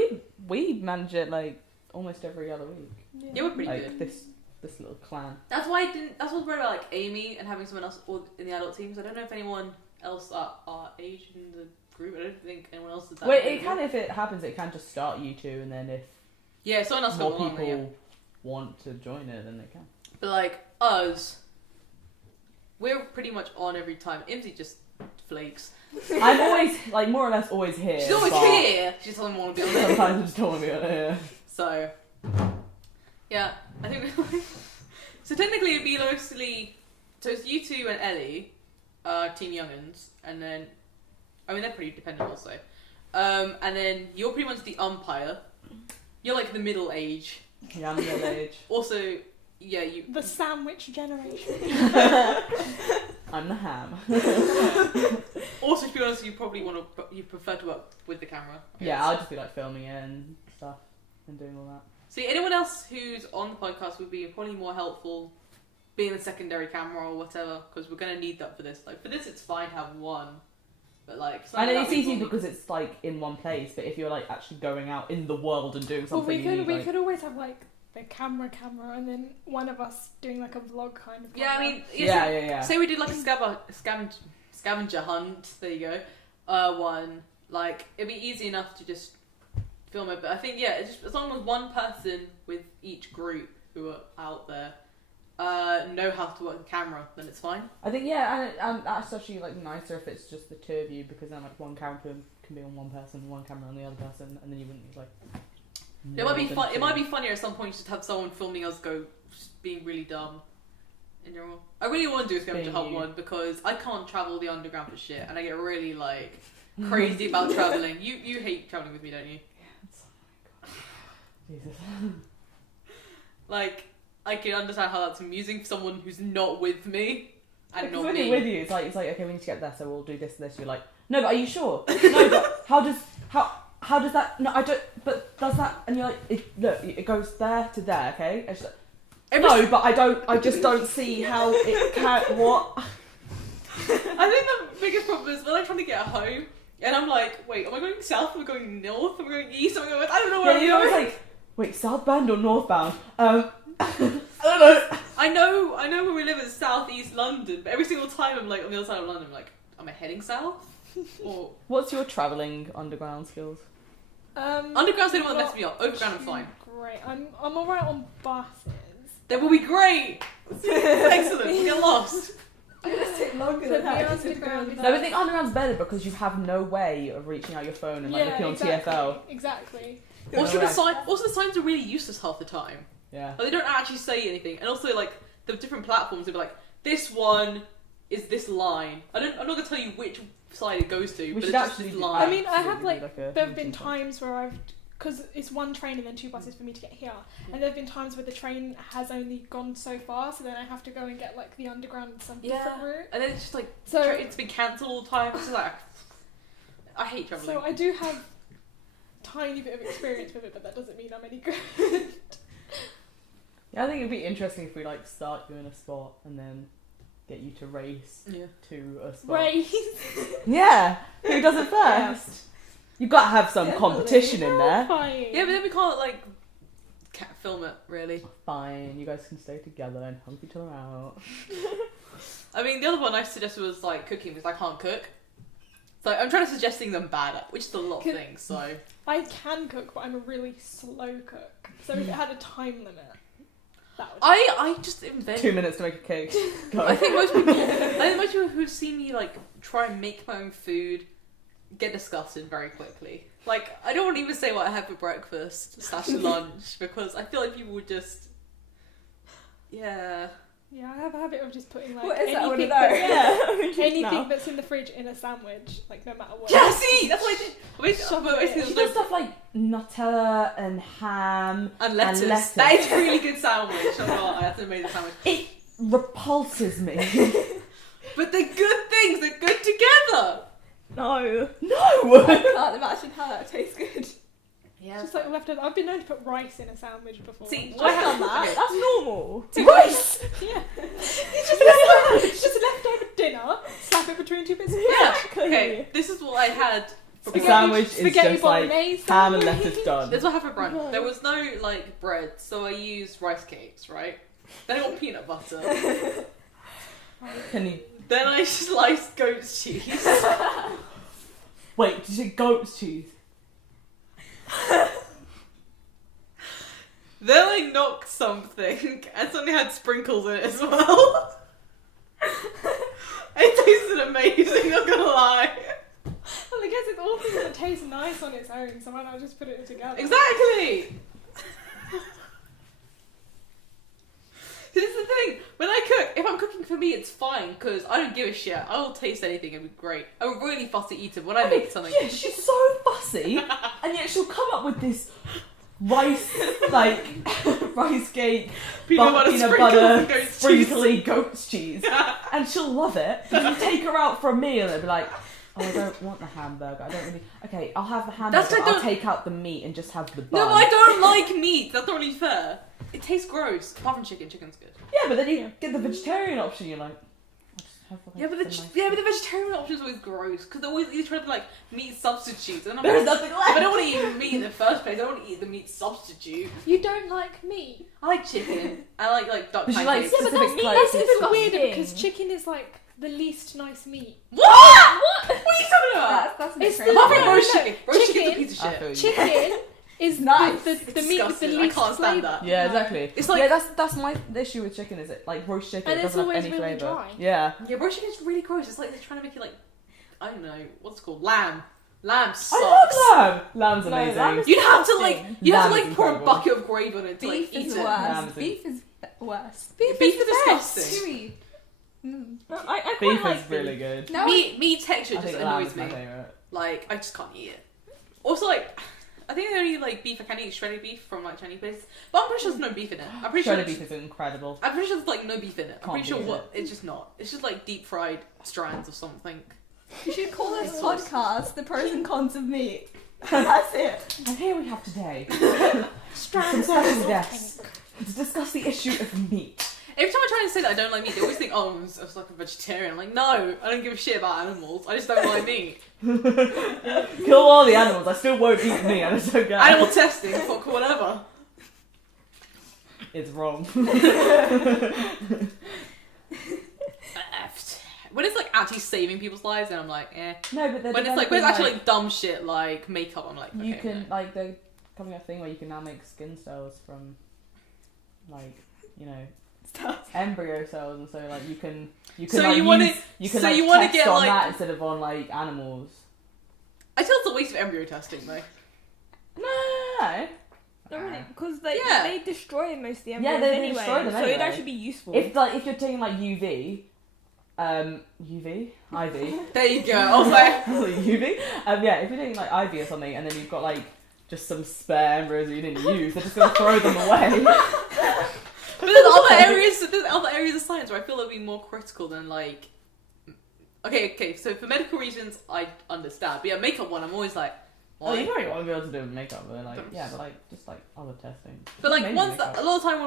we manage it like almost every other week. Yeah, we're pretty Like good. this little clan. That's why I didn't. That's what's great about like Amy and having someone else in the adult teams. I don't know if anyone else our age in the group. I don't think anyone else did that. Well, it can, if it happens, it can just start you 2, and then if Yeah, someone else more come along. people Yeah. want to join it, then they can. But like us, we're pretty much on every time. Imsy just flakes. I'm always, like, more or less always here. She's always but here. She just doesn't want to be on it. Sometimes I just don't want to be on it. Yeah. So, yeah, I think. So technically, it'd be mostly. So it's you 2 and Ellie, Team Young'uns, and then. I mean, they're pretty dependent also. And then you're pretty much the umpire. You're like the middle age. Yeah, I'm middle age. Also, yeah, you. The sandwich generation. I'm the ham. Also, to be honest, you prefer to work with the camera. I Yeah, guess. I'll just be like filming it and stuff and doing all that. See, anyone else who's on the podcast would be probably more helpful being the secondary camera or whatever, because we're gonna need that for this. Like for this, it's fine to have one, but like. I know something it's that we easy will- because it's like in one place, but if you're like actually going out in the world and doing Well, something, we you need, could like... could always have like the camera, and then one of us doing like a vlog kind of. Yeah, I camera. mean, Yeah. Say we did like a scavenger hunt. There you go. One like it'd be easy enough to just film it, but I think it's just as long as one person with each group who are out there know how to work the camera, then it's fine. I think and that's actually like nicer if it's just the 2 of you, because then like one camera can be on one person, one camera on the other person, and then you wouldn't like. It might be more than fun. It 2. might be funnier at some point just to have someone filming us go just being really dumb. In general, I really want to do a scavenger Being hunt you. one because I can't travel the underground for shit, and I get really like crazy about traveling. You hate traveling with me, don't you? Jesus. Like I can understand how that's amusing for someone who's not with me and Because not when me. you're with you, it's like okay, we need to get there, so we'll do this and this. You're like, no, but are you sure? No, but how does that? No, I don't. But does that? And you're like, look, it goes there to there, okay? And she's like, no, but I don't. I just don't see how it can. What? I think the biggest problem is when I'm trying to get home and I'm like, wait, am I going south? Am I going north? Am I going east? Am I going west? I don't know where Yeah, I'm you're always going. like, wait, southbound or northbound? I don't know. I know where we live in southeast London, but every single time I'm like on the other side of London, I'm like, am I heading south? Or What's your travelling underground skills? underground's the only one that messed me up. Overground, I'm fine. Great. I'm alright on buses. They will be great. Excellent. We get lost. It's take longer So than the that. underground is No, I think underground's better because you have no way of reaching out your phone and like looking on exactly, TFL. Exactly. Also, No the signs are really useless half the time. Yeah. Like, they don't actually say anything, and also like the different platforms, they'll be like, this one is this line. I'm not gonna tell you which side it goes to, but it's just this line. I mean, I have Absolutely, like a there have been meeting point. times where because it's one train and then 2 buses for me to get here, and there have been times where the train has only gone so far, so then I have to go and get like the underground and some different route. And then it's just like So it's been cancelled all the time. It's like I hate travelling. So I do have tiny bit of experience with it, but that doesn't mean I'm any good. Yeah, I think it'd be interesting if we like start you in a spot and then get you to race to a spot. Race. Yeah, who does it first? You've got to have some Definitely. competition in there. Fine. Yeah, but then we can't like film it really. Fine, you guys can stay together and help each other out. I mean, the other one I suggested was like cooking because I can't cook. So I'm trying to suggest things I'm bad at, which is a lot of Could- things. So I can cook, but I'm a really slow cook. So if it had a time limit, that would. I just invent. 2 minutes to make a cake. Go. I think most people who see me like try and make my own food get disgusted very quickly. Like I don't want to even say what I had for breakfast / lunch because I feel like people would just Yeah, I have a habit of just putting like What is that? I wanna anything, know. anything that's in the fridge in a sandwich, like no matter what. Yeah, see, that's what I did. Shove But it basically, in. She there's does no- stuff like Nutella and ham and lettuce. and lettuce. That is a really good sandwich. I'm not. That's an amazing sandwich. It repulses me. But they're good things. They're good together. No. No! I can't imagine how that tastes good. Yeah. Just like leftover. I've been known to put rice in a sandwich before. See, I've done that. okay. That's normal. Rice! Yeah. It's just leftover dinner. Slap it between 2 bits of Yeah. Exactly. Okay. This is what I had. For The brunch. sandwich is spaghetti just like bolognese ham and sandwich. lettuce done. This is what I had for brunch. There was no like bread, so I used rice cakes. Right. Then I got peanut butter. Can you... Then I sliced goat's cheese. Wait, did you say goat's cheese? Then I knocked something and something had sprinkles in it as well. It tasted amazing, not gonna lie. Well, I guess it's all things that taste nice on its own, so why not just put it together? Exactly! This is the thing, when I cook, if I'm cooking for me, it's fine, because I don't give a shit. I will taste anything and be great. I'm a really fussy eater when I make something. Yeah, she's so fussy, and yet she'll come up with this rice, like, rice cake, Peanut butter, peanut sprinkles, butter, and goat's cheese. sprinkly goat's cheese, and she'll love it. But you take her out for a meal and be like, oh, I don't want the hamburger. I don't really. Okay, I'll have the hamburger. That's like I'll the- take out the meat and just have the bun. No, I don't like meat. That's not really fair. It tastes gross. Apart from chicken. Chicken's good. Yeah, but then you get the vegetarian option. You're like, I'll just have like, Yeah, but the vegetarian option is always gross because they're always either trying to be like meat substitutes. And I'm There's like, nothing if I left. don't want to eat meat in the first place. I don't want to eat the meat substitute. You don't like meat? I like chicken. I like duck But she pancakes. likes Yeah, but specific that's types that's of even stuff. weirder because chicken is like the least nice meat. What? What are you talking about? That's a bit It's crazy. the- Apart from No, roast no, chicken. Roast chicken's a chicken- piece of I shit. feel you. Chicken is Nice. the It's meat with the disgusting. I least can't stand flavour. that. Yeah, exactly. It's like- yeah, that's my issue with chicken. Is it like roast chicken? And It it's doesn't have always any really flavour. dry. Yeah. Yeah, roast chicken's really gross. It's like they're trying to make it like I don't know what's it called lamb. Lamb sucks. I love lamb. Lamb's No, amazing. lamb is- You'd have to like Disgusting. you have to Lamb is like pour a incredible. bucket of gravy on it to like Beef eat is it. Lamb worse. is Beef is worse. Beef is disgusting. Chewy. Mm. I quite Beef like is really good. No, Meat texture I just think lamb annoys is my me. favourite. Like I just can't eat it. Also like I think the only like beef I can eat is shredded beef from like Chinese places, but I'm pretty sure there's no beef in it. I'm pretty Shredded sure. beef is incredible. I'm pretty sure there's like no beef in it. I'm Can't pretty sure beat what it's just not. It's just like deep fried strands of something. you should call this It's podcast the pros and cons of meat. That's it. And here we have today Strands some of special pink. guests to discuss the issue of meat. Every time I try and say that I don't like meat, they always think, oh, I'm just like a vegetarian. I'm like, no, I don't give a shit about animals. I just don't like meat. Kill all the animals. I still won't eat meat. I just don't care. Animal testing, fuck whatever. It's wrong. when it's like actually saving people's lives, then I'm like, eh. No, but when it's actually like dumb shit like makeup, I'm like, okay, you can no. like they're coming up a thing where you can now make skin cells from like, you know, embryo cells, and so like you can So like, you want to test get on like that instead of on like animals. I feel it's a waste of embryo testing though. No. Not really, because they destroy most of the Yeah, embryos they anyway, destroy them so anyway. it'd actually be useful. If you're taking like UV, IV. There you go. I was like, UV. Yeah, if you're doing like IV or something, and then you've got like just some spare embryos that you didn't use, they're just gonna throw them away. but there's other areas of science where I feel it'll be more critical than like. Okay. So for medical reasons, I understand. But yeah, makeup one, I'm always like. Oh, you probably won't be able to do makeup, but like, but like just like other testing. But like a lot of time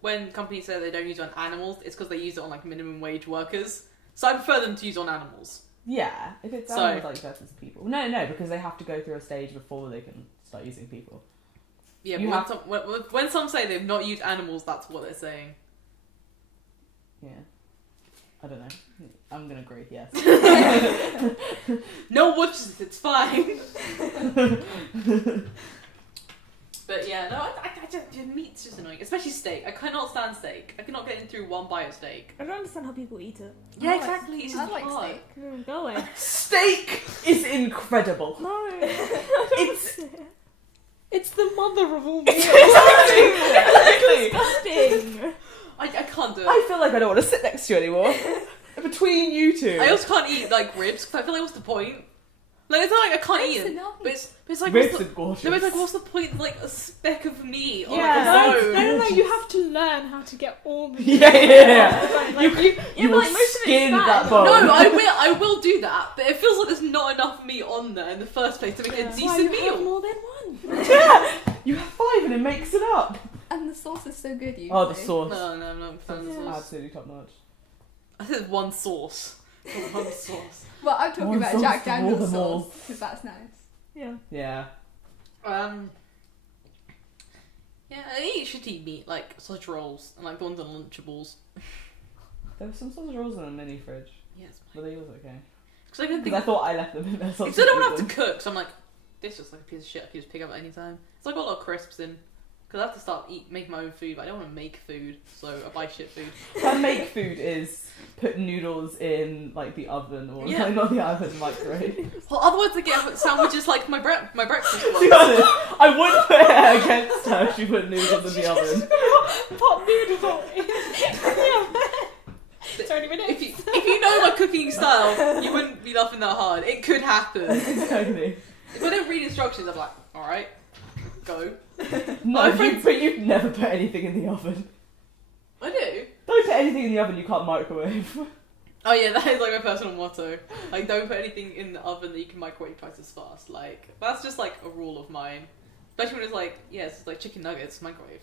when companies say they don't use it on animals, it's because they use it on like minimum wage workers. So I prefer them to use on animals. Yeah, if it's animals, like versus people. No, because they have to go through a stage before they can start using people. Yeah, but when some say they've not used animals, that's what they're saying. Yeah. I don't know. I'm gonna agree, yes. No watches, it's fine. But yeah, no, I just, meat's just annoying. Especially steak. I cannot stand steak. I cannot get in through one bite of steak. I don't understand how people eat it. Yeah, exactly. It's I just like hard. steak. Go away. Steak is incredible. No. It's the mother of all meals. Exactly. Disgusting. I can't do it. I feel like I don't want to sit next to you anymore. Between you two. I also can't eat like ribs because I feel like what's the point? Like it's not like I can't eat it, but it's like ribs what's are gorgeous. No, but it's like what's the point? Like a speck of meat on Yeah. like a bone. No, you have to learn how to get all the Yeah. Like, you will like, most of it's skin bad. that bone. No, I will do that, but it feels like there's not enough meat on there in the first place to make it a why decent you meal. have more than one. Yeah. You have 5 and it makes it up. And the sauce is so good, you. Oh, the sauce. No, I'm not a fan of the sauce. Absolutely top notch. I said one sauce. One sauce. Well, I'm talking One about sauce Jack to rule Daniel's them all. sauce because that's nice. Yeah. Yeah. Yeah, I eat shitty meat like sausage rolls and like the ones on Lunchables. There were some sausage rolls in a mini fridge. Yes, Were they yours okay? because I didn't think. Because I thought I left them in there. Because I don't want to have to cook, so I'm like, this is like a piece of shit I can just pick up at any time. It's like got a lot of crisps in. Because I have to start making my own food, but I don't want to make food, so I buy shit food. How make food is put noodles in like the oven or Yeah. like, not the oven, microwave. Well, otherwise I get sandwiches like my breakfast To be ones. honest, I wouldn't put her against her if she put noodles in the oven. Pop noodles It's already been If you know my cooking style, you wouldn't be laughing that hard. It could happen. Exactly. If I don't read instructions, I'm like, alright, go. No, My friends- but you've never put anything in the oven. I do. Don't put anything in the oven you can't microwave. Oh yeah, that is like my personal motto. Like, don't put anything in the oven that you can microwave twice as fast. Like, that's just like a rule of mine. Especially when it's like, yeah, it's like chicken nuggets, microwave.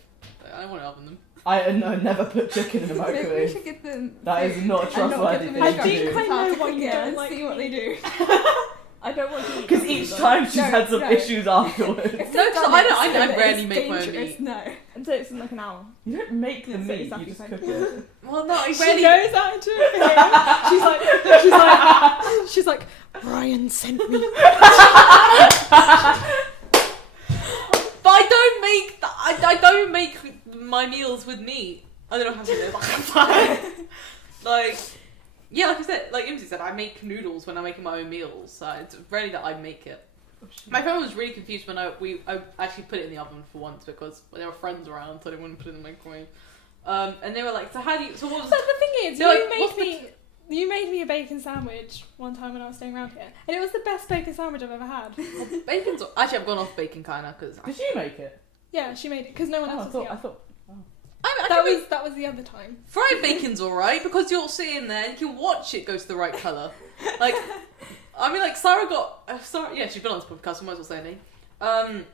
I don't want to oven them. I never put chicken in a Maybe we microwave. should give them. That is food not and trustworthy give thing them to I think do. I know why you yeah, don't like see what they do. I don't want to eat Because that each either. time she's No, had some no. issues afterwards. If No, they've 'cause done I it don't- I so rarely it's make my own dangerous, meat. No. Until it's in like an hour. You don't make the Yeah, so meat, exactly you just the cook same. it. Well, no, I She rarely. goes out into it. She's like, Brian sent me. But I don't make I don't make my meals with meat. I don't know how to do it. Like, yeah, like I said, like Imogen said, I make noodles when I'm making my own meals. So it's rarely that I make it. My friend was really confused when I actually put it in the oven for once because there were friends around, so I didn't want to put it in the microwave. And they were like, "So how do you? So what was?" But the thing is, They're like, "What's you made me a bacon sandwich one time when I was staying around here, and it was the best bacon sandwich I've ever had. Bacon's actually I've gone off bacon kinda because Did you make it? Yeah, she made it because no one Oh, else I was here. thought. That was the other time. fried bacon's alright because you're sitting there and you can watch it go to the right colour. Like, I mean, like Sarah got Sarah, yeah, she's been on this podcast, so I might as well say anything.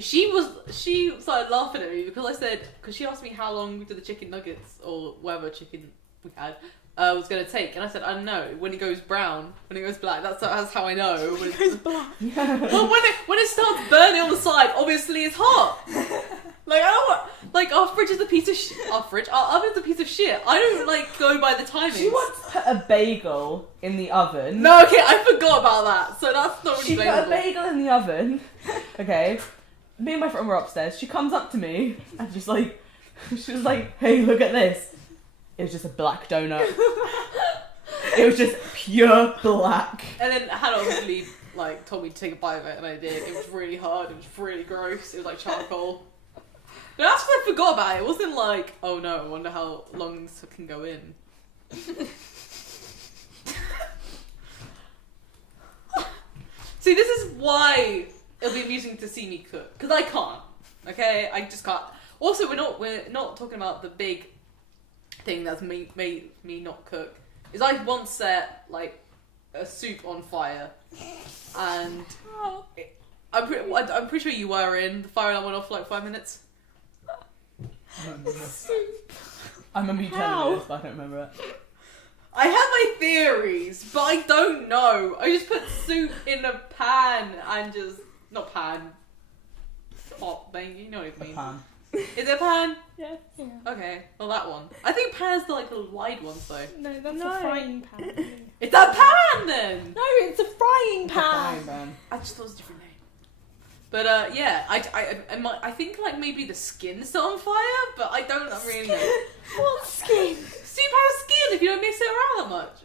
She started laughing at me because I said, because she asked me how long did the chicken nuggets or whatever chicken we had was going to take, and I said I don't know, when it goes brown, when it goes black, that's how I know. When it goes black. Well, when it starts burning on the side, obviously it's hot. Like I don't want, like our fridge is a piece piece of shit. Our fridge, our oven's a piece of shit. I don't like go by the timings. She once put a bagel in the oven. No, okay, I forgot about that. So that's not really She put a bagel in the oven. Okay. Me and my friend were upstairs. She comes up to me and just like, she was like, "Hey, look at this." It was just a black donut. It was just pure black. And then Hannah obviously like told me to take a bite of it, and I did. It was really hard. It was really gross. It was like charcoal. No, that's what I forgot about it. It wasn't like, oh no, I wonder how long this can go in. See, this is why it'll be amusing to see me cook, because I can't. Okay, I just can't. Also, we're not talking about the big thing that's made me not cook. Is I once set like a soup on fire, and I'm pretty sure you were in. The fire alarm went off for like 5 minutes. Soup. I remember you telling me this, but I don't remember it. I have my theories, but I don't know. I just put soup in a pan and just not pan. Pot thing, you know what I mean? Pan. Is it a pan? Yeah. Okay, well that one. I think pan is the like the wide ones though. No, that's No. a frying pan. It's a pan then. No, it's a frying pan. Fine, man. I just thought it was a different name. But yeah, I think like maybe the skin's still on fire, but I don't really know. What skin? Soup has skin if you don't mix it around that much.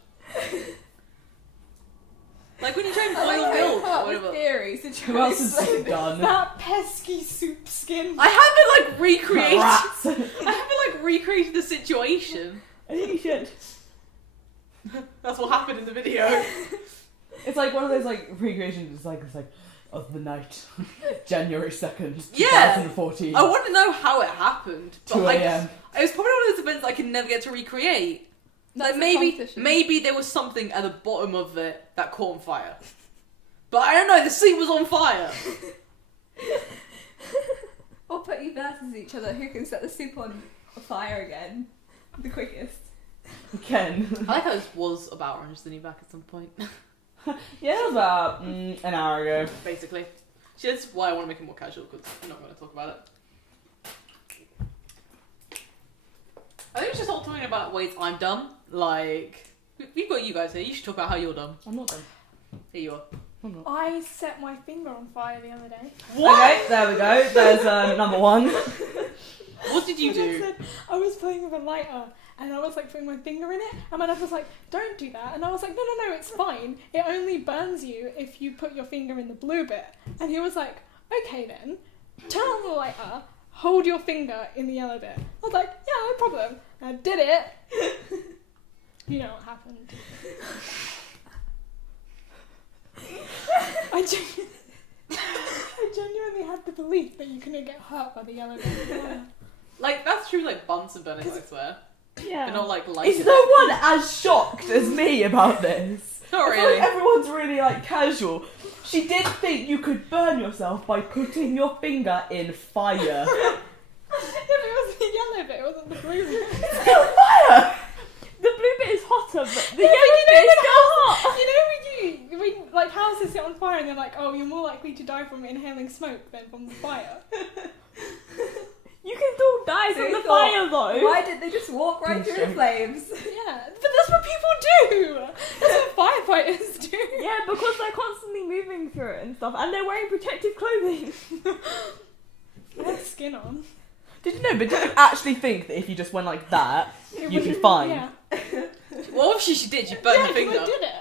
Like when you try and boil milk or whatever. Theories. Who else is done? That pesky soup skin. I haven't like recreated. Rats. I haven't like recreated the situation. I think you should. That's what happened in the video. It's like one of those like recreations. It's like of the night, January 2nd, Yeah. 2014. I want to know how it happened. But 2 a.m. it was probably one of those events I could never get to recreate. That's Like a maybe competition. there was something at the bottom of it that caught on fire. But I don't know, the soup was on fire. Or put you versus each other. Who can set the soup on fire again? The quickest. Ken. I like how this was about Orange is the New Black at some point. Yeah, it was about an hour ago. Basically. See, that's why I want to make it more casual, because I'm not going to talk about it. I think it's just all talking about ways I'm dumb. Like, we've got you guys here. You should talk about how you're dumb. I'm not done. Here you are. I'm not. I set my finger on fire the other day. Okay, there we go. There's number one. What did you And I do? said I was playing with a lighter and I was like putting my finger in it, and my dad was like, "Don't do that," and I was like, "No, it's fine. It only burns you if you put your finger in the blue bit." And he was like, "Okay then, turn on the lighter, hold your finger in the yellow bit." I was like, "Yeah, no problem." And I did it. You know what happened? I genuinely had the belief that you couldn't get hurt by the yellow bit. Like, that's true, like, bunts and burnings, I swear. Yeah. They're not, like, light. Is no one as shocked as me about this? Not I feel really. like everyone's really like casual. She did think you could burn yourself by putting your finger in fire. If it was the yellow bit, it wasn't the blue bit. It's still fire! The blue bit is hotter, but the Yeah, yellow but bit is when still hot. You know when like houses get on fire and they're like, "Oh, you're more likely to die from inhaling smoke than from the fire." You can still die So from you the thought, fire though. Why did they just walk right through the flames? Yeah, but that's what people do. That's what firefighters do. Yeah, because they're constantly moving through it and stuff, and they're wearing protective clothing. They have skin on. Did you know, but did you actually think that if you just went like that, you'd be fine? Yeah. Well, obviously she did. She burned her 'cause finger. I did it.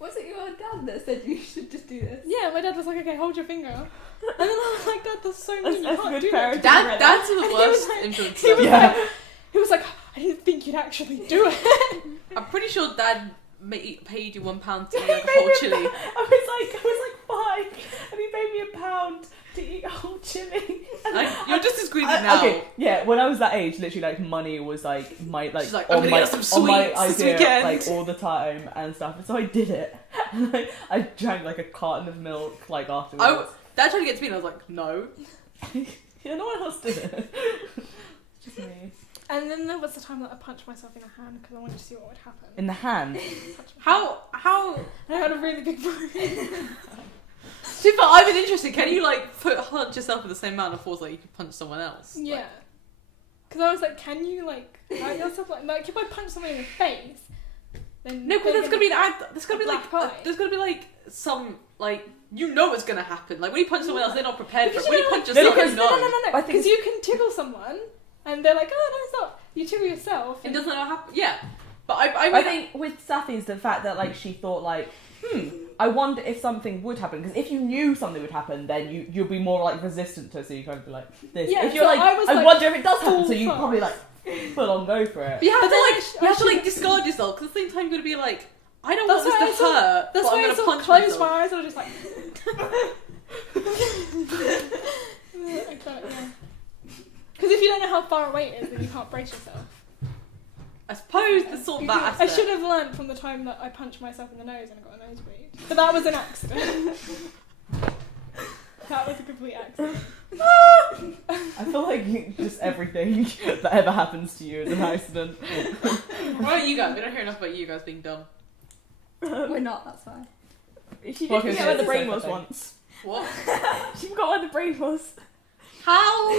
Was it your dad that said you should just do this? Yeah, my dad was like, "Okay, hold your finger," and then I was like, "Dad, that's so mean. You That's can't good do that." parenting. Dads are And the he worst was like- influences he was ever. Yeah. He was like, "I didn't think you'd actually do it." I'm pretty sure Dad paid you £1 to eat He like a made whole me chili. I was like 5, and he paid me £1 to eat a whole chili. You're just as greedy now. Okay, yeah. When I was that age, literally, like money was like my She's like, I'm on gonna my get some on my sweets this idea weekend. like all the time and stuff. And so I did it. And I drank like a carton of milk like afterwards. Dad tried to get to me and I was like, no. Yeah, no one else did it. Just me. And then there was the time that I punched myself in the hand because I wanted to see what would happen. In the hand. How? I had a really big bruise. Super, I've been interested. Can you like punch yourself with the same amount of force like you could punch someone else? Yeah. Because I was like, can you like hurt yourself? Like if I punch someone in the face, then No, because there's gonna be there's gonna be black eye. there's gonna be like some like what's gonna happen. Like when you punch someone else, they're not prepared for it. When you punch yourself, you know. No. Because you can tickle someone, and they're like, oh no, it's not. You tickle yourself. It doesn't know happen. Yeah, but I think with Saffy is the fact that like she thought like, I wonder if something would happen, because if you knew something would happen, then you'll be more like resistant to it, so you kind of be like this. Yeah, if you're so like, I wonder if it does happen, so you probably like full on go for it. But you have to like discard yourself, because at the same time you're gonna be like, I don't want this to hurt. That's but why I'm I gonna punch close myself. my eyes and I'm just like. Because if you don't know how far away it is, then you can't brace yourself. I suppose the sort of that I aspect. should have learned from the time that I punched myself in the nose and I got a nosebleed. But that was an accident. That was a complete accident. I feel like just everything that ever happens to you is an accident. What about you guys? We don't hear enough about you guys being dumb. We're not, that's fine. She did forget where the brain was once. What? She forgot where the brain was. How?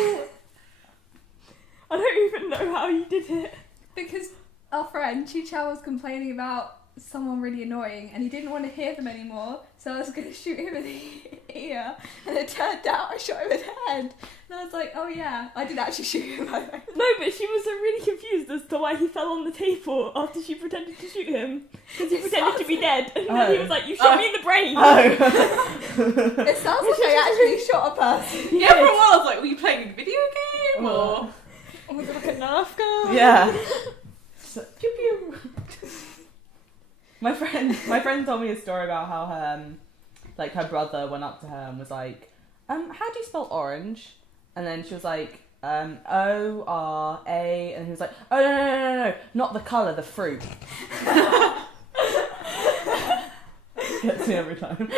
I don't even know how you did it. Because our friend Chicha was complaining about someone really annoying and he didn't want to hear them anymore, so I was going to shoot him in the ear, and it turned out I shot him in the head. And I was like, oh yeah, I did actually shoot him, by the way. No, but she was really confused as to why he fell on the table after she pretended to shoot him. Because he pretended to be dead, and then he was like, you shot me in the brain! It sounds like I actually shot a person. Yeah, for a while I was like, were you playing a video game or? Oh, was it like a Nerf gun? Yeah. So, pew pew. My friend told me a story about how her brother went up to her and was like, how do you spell orange? And then she was like, O-R-A, and he was like, oh no, not the colour, the fruit. Gets me every time.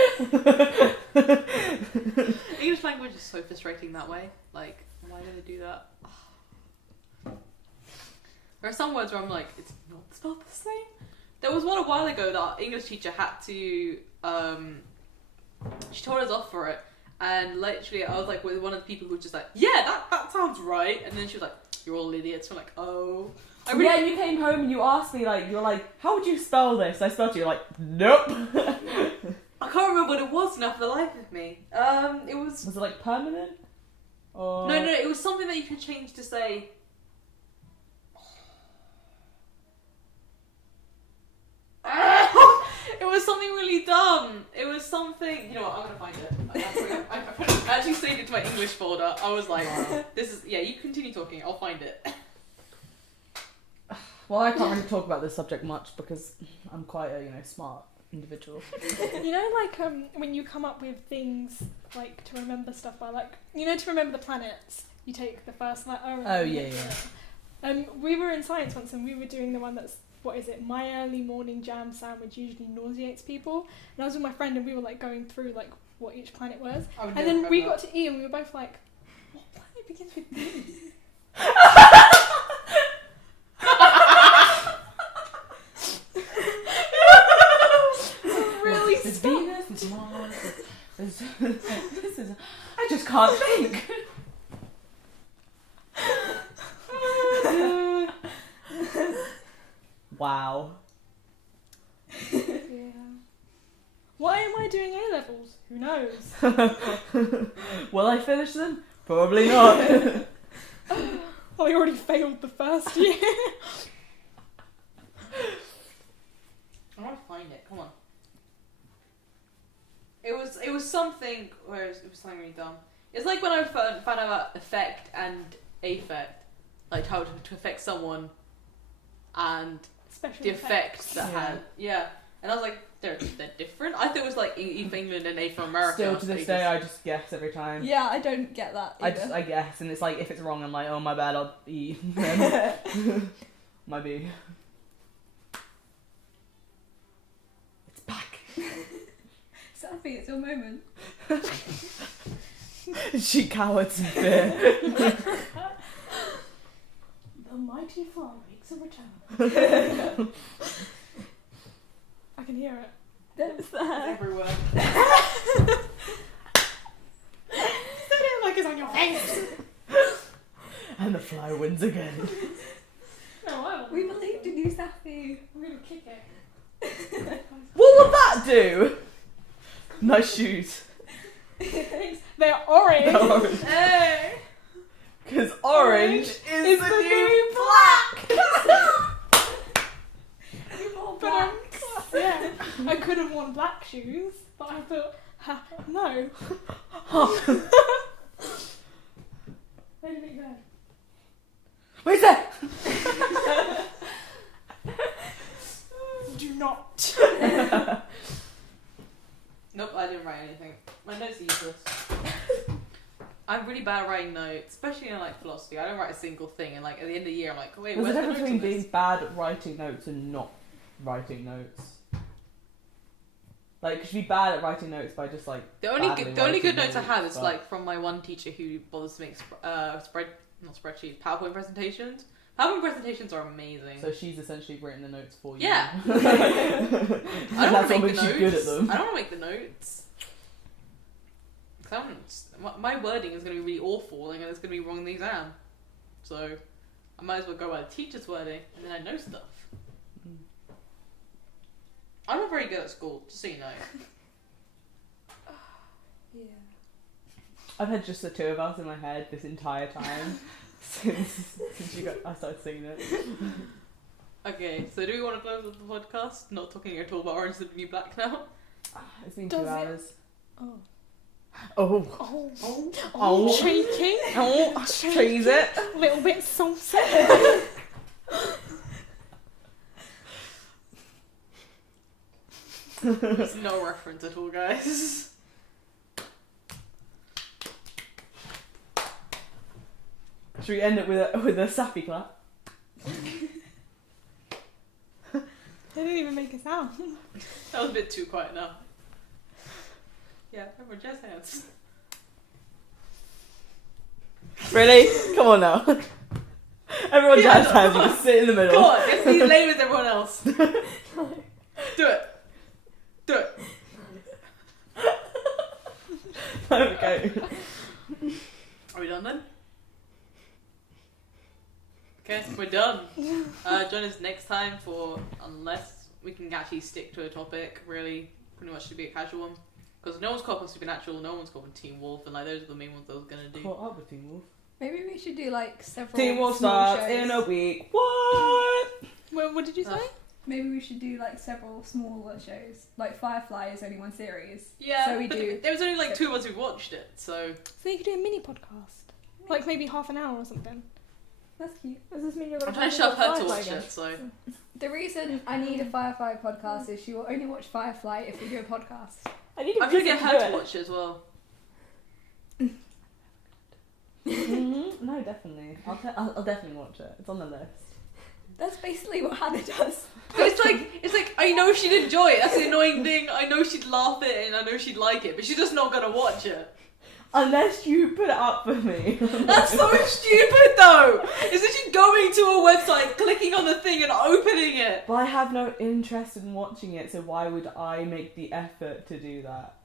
English language is so frustrating that way. Like, why do they do that? There are some words where I'm like, it's not spelled the same. There was one a while ago that our English teacher had to, she told us off for it, and literally I was like with one of the people who was just like, yeah, that sounds right, and then she was like, you're all idiots. I'm like, oh. Yeah, you came home and you asked me, like, you're like, how would you spell this? I spelled it, you're like, nope. I can't remember what it was now for the life of me. It was... Was it like permanent? Or... No, it was something that you could change to say... It was something really dumb. It was something... You know what, I'm going to find it. I actually saved it to my English folder. I was like, this is... Yeah, you continue talking. I'll find it. Well, I can't really talk about this subject much because I'm quite a, smart individual. You know, like, when you come up with things, like, to remember stuff by, like... You know, to remember the planets, you take the first letter... Oh, yeah. We were in science once and we were doing the one that's... What is it? My early morning jam sandwich usually nauseates people. And I was with my friend and we were like going through like what each planet was. And then we got to E and we were both like, what planet begins with D? Really It's Venus, it's Mars, this is... I just can't think. Wow. Yeah. Why am I doing A-levels? Who knows? Will I finish them? Probably not. I already failed the first year. I want to find it. Come on. It was something where it was something really dumb. It's like when I found out about effect and affect, like how to affect someone, and Special the effects that had and I was like, they're different. I thought it was like E for England and A for America. Still to this day, I just guess every time. Yeah, I don't get that either. I guess, and it's like if it's wrong, I'm like, oh my bad, I'll E. My B. It's back. Saffy, it's your moment. She cowers in fear. The mighty fall makes a return. I can hear it. It's there. Everywhere. Like it's on your face. And the fly wins again. No, I won't. We believed in you, Saffy. I'm gonna kick it. What would that do? Nice shoes. They're orange. They're orange. Hey. Because orange is the new black! You wore But black. yeah, I could have worn black shoes, but I thought, no. Where did it go? Where's that? Do not. Nope, I didn't write anything. My notes are useless. I'm really bad at writing notes, especially in like philosophy. I don't write a single thing, and like at the end of the year, I'm like, wait, There's a where's the difference notes between on being this? bad at writing notes and not writing notes. Like, you should be bad at writing notes by just like. The only badly good writing notes I have is but- like from my one teacher who bothers to make PowerPoint presentations. PowerPoint presentations are amazing. So she's essentially written the notes for you. Yeah. And I don't want that's to what make makes the you notes. good at them. I don't want to make the notes. 'Cause my wording is going to be really awful, and it's going to be wrong in the exam. So I might as well go by the teacher's wording, and then I know stuff. I'm not very good at school, just so you know. Yeah. I've had just the two of us in my head this entire time since I started singing it. Okay, so do we want to close with the podcast? Not talking at all about Orange is the New Black now. It's been Does 2 it? hours. Oh. Oh. Oh. Shaky. Oh. Cheese it. A little bit salty. There's no reference at all, guys. Should we end it with a Saffy clap? They didn't even make a sound. That was a bit too quiet now. Yeah, everyone jazz hands. Really? Come on now. Everyone Yeah, jazz hands, you just sit in the middle. Come on, let's be lame with everyone else. Do it. Do it. Okay. Are we done then? Okay, we're done. Join us next time for, unless we can actually stick to a topic, really, pretty much should be a casual one. Because no one's caught up with Supernatural, no one's caught up with Teen Wolf, and like those are the main ones I was gonna do. Caught up with Teen Wolf. Maybe we should do like several Teen Wolf small starts shows. in a week. What? What did you say? Maybe we should do like several smaller shows. Like Firefly is only one series. Yeah, So we but do- there was only like 2 of us who watched it, so... So you could do a mini podcast. Like maybe half an hour or something. That's cute. Does this mean you're going I'm trying to shove her to watch it, so... The reason I need a Firefly podcast is she will only watch Firefly if we do a podcast. I need I'm trying to get her to watch it as well. No, definitely. I'll definitely watch it. It's on the list. That's basically what Hannah does. But it's like I know she'd enjoy it. That's the annoying thing. I know she'd laugh at it and I know she'd like it, but she's just not gonna watch it. Unless you put it up for me. That's so stupid, though. Isn't she going to a website, clicking on the thing, and opening it? But I have no interest in watching it, so why would I make the effort to do that?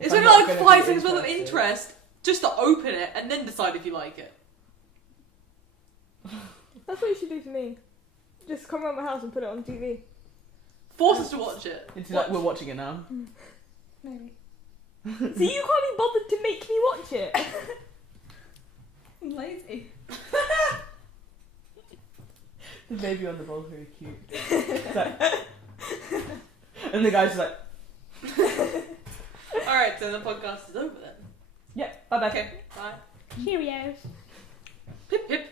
If It's I'm only not like gonna 5 be seconds worth of interested? interest just to open it and then decide if you like it. That's what you should do for me. Just come around my house and put it on TV. Force us to watch it. It's like we're watching it now. Maybe. So you can't be bothered to make me watch it. I'm lazy. The baby on the ball is very cute. It's like- and the guy's just like, Alright, so the podcast is over then. yeah, bye bye. Okay, bye. Cheerios. Pip pip.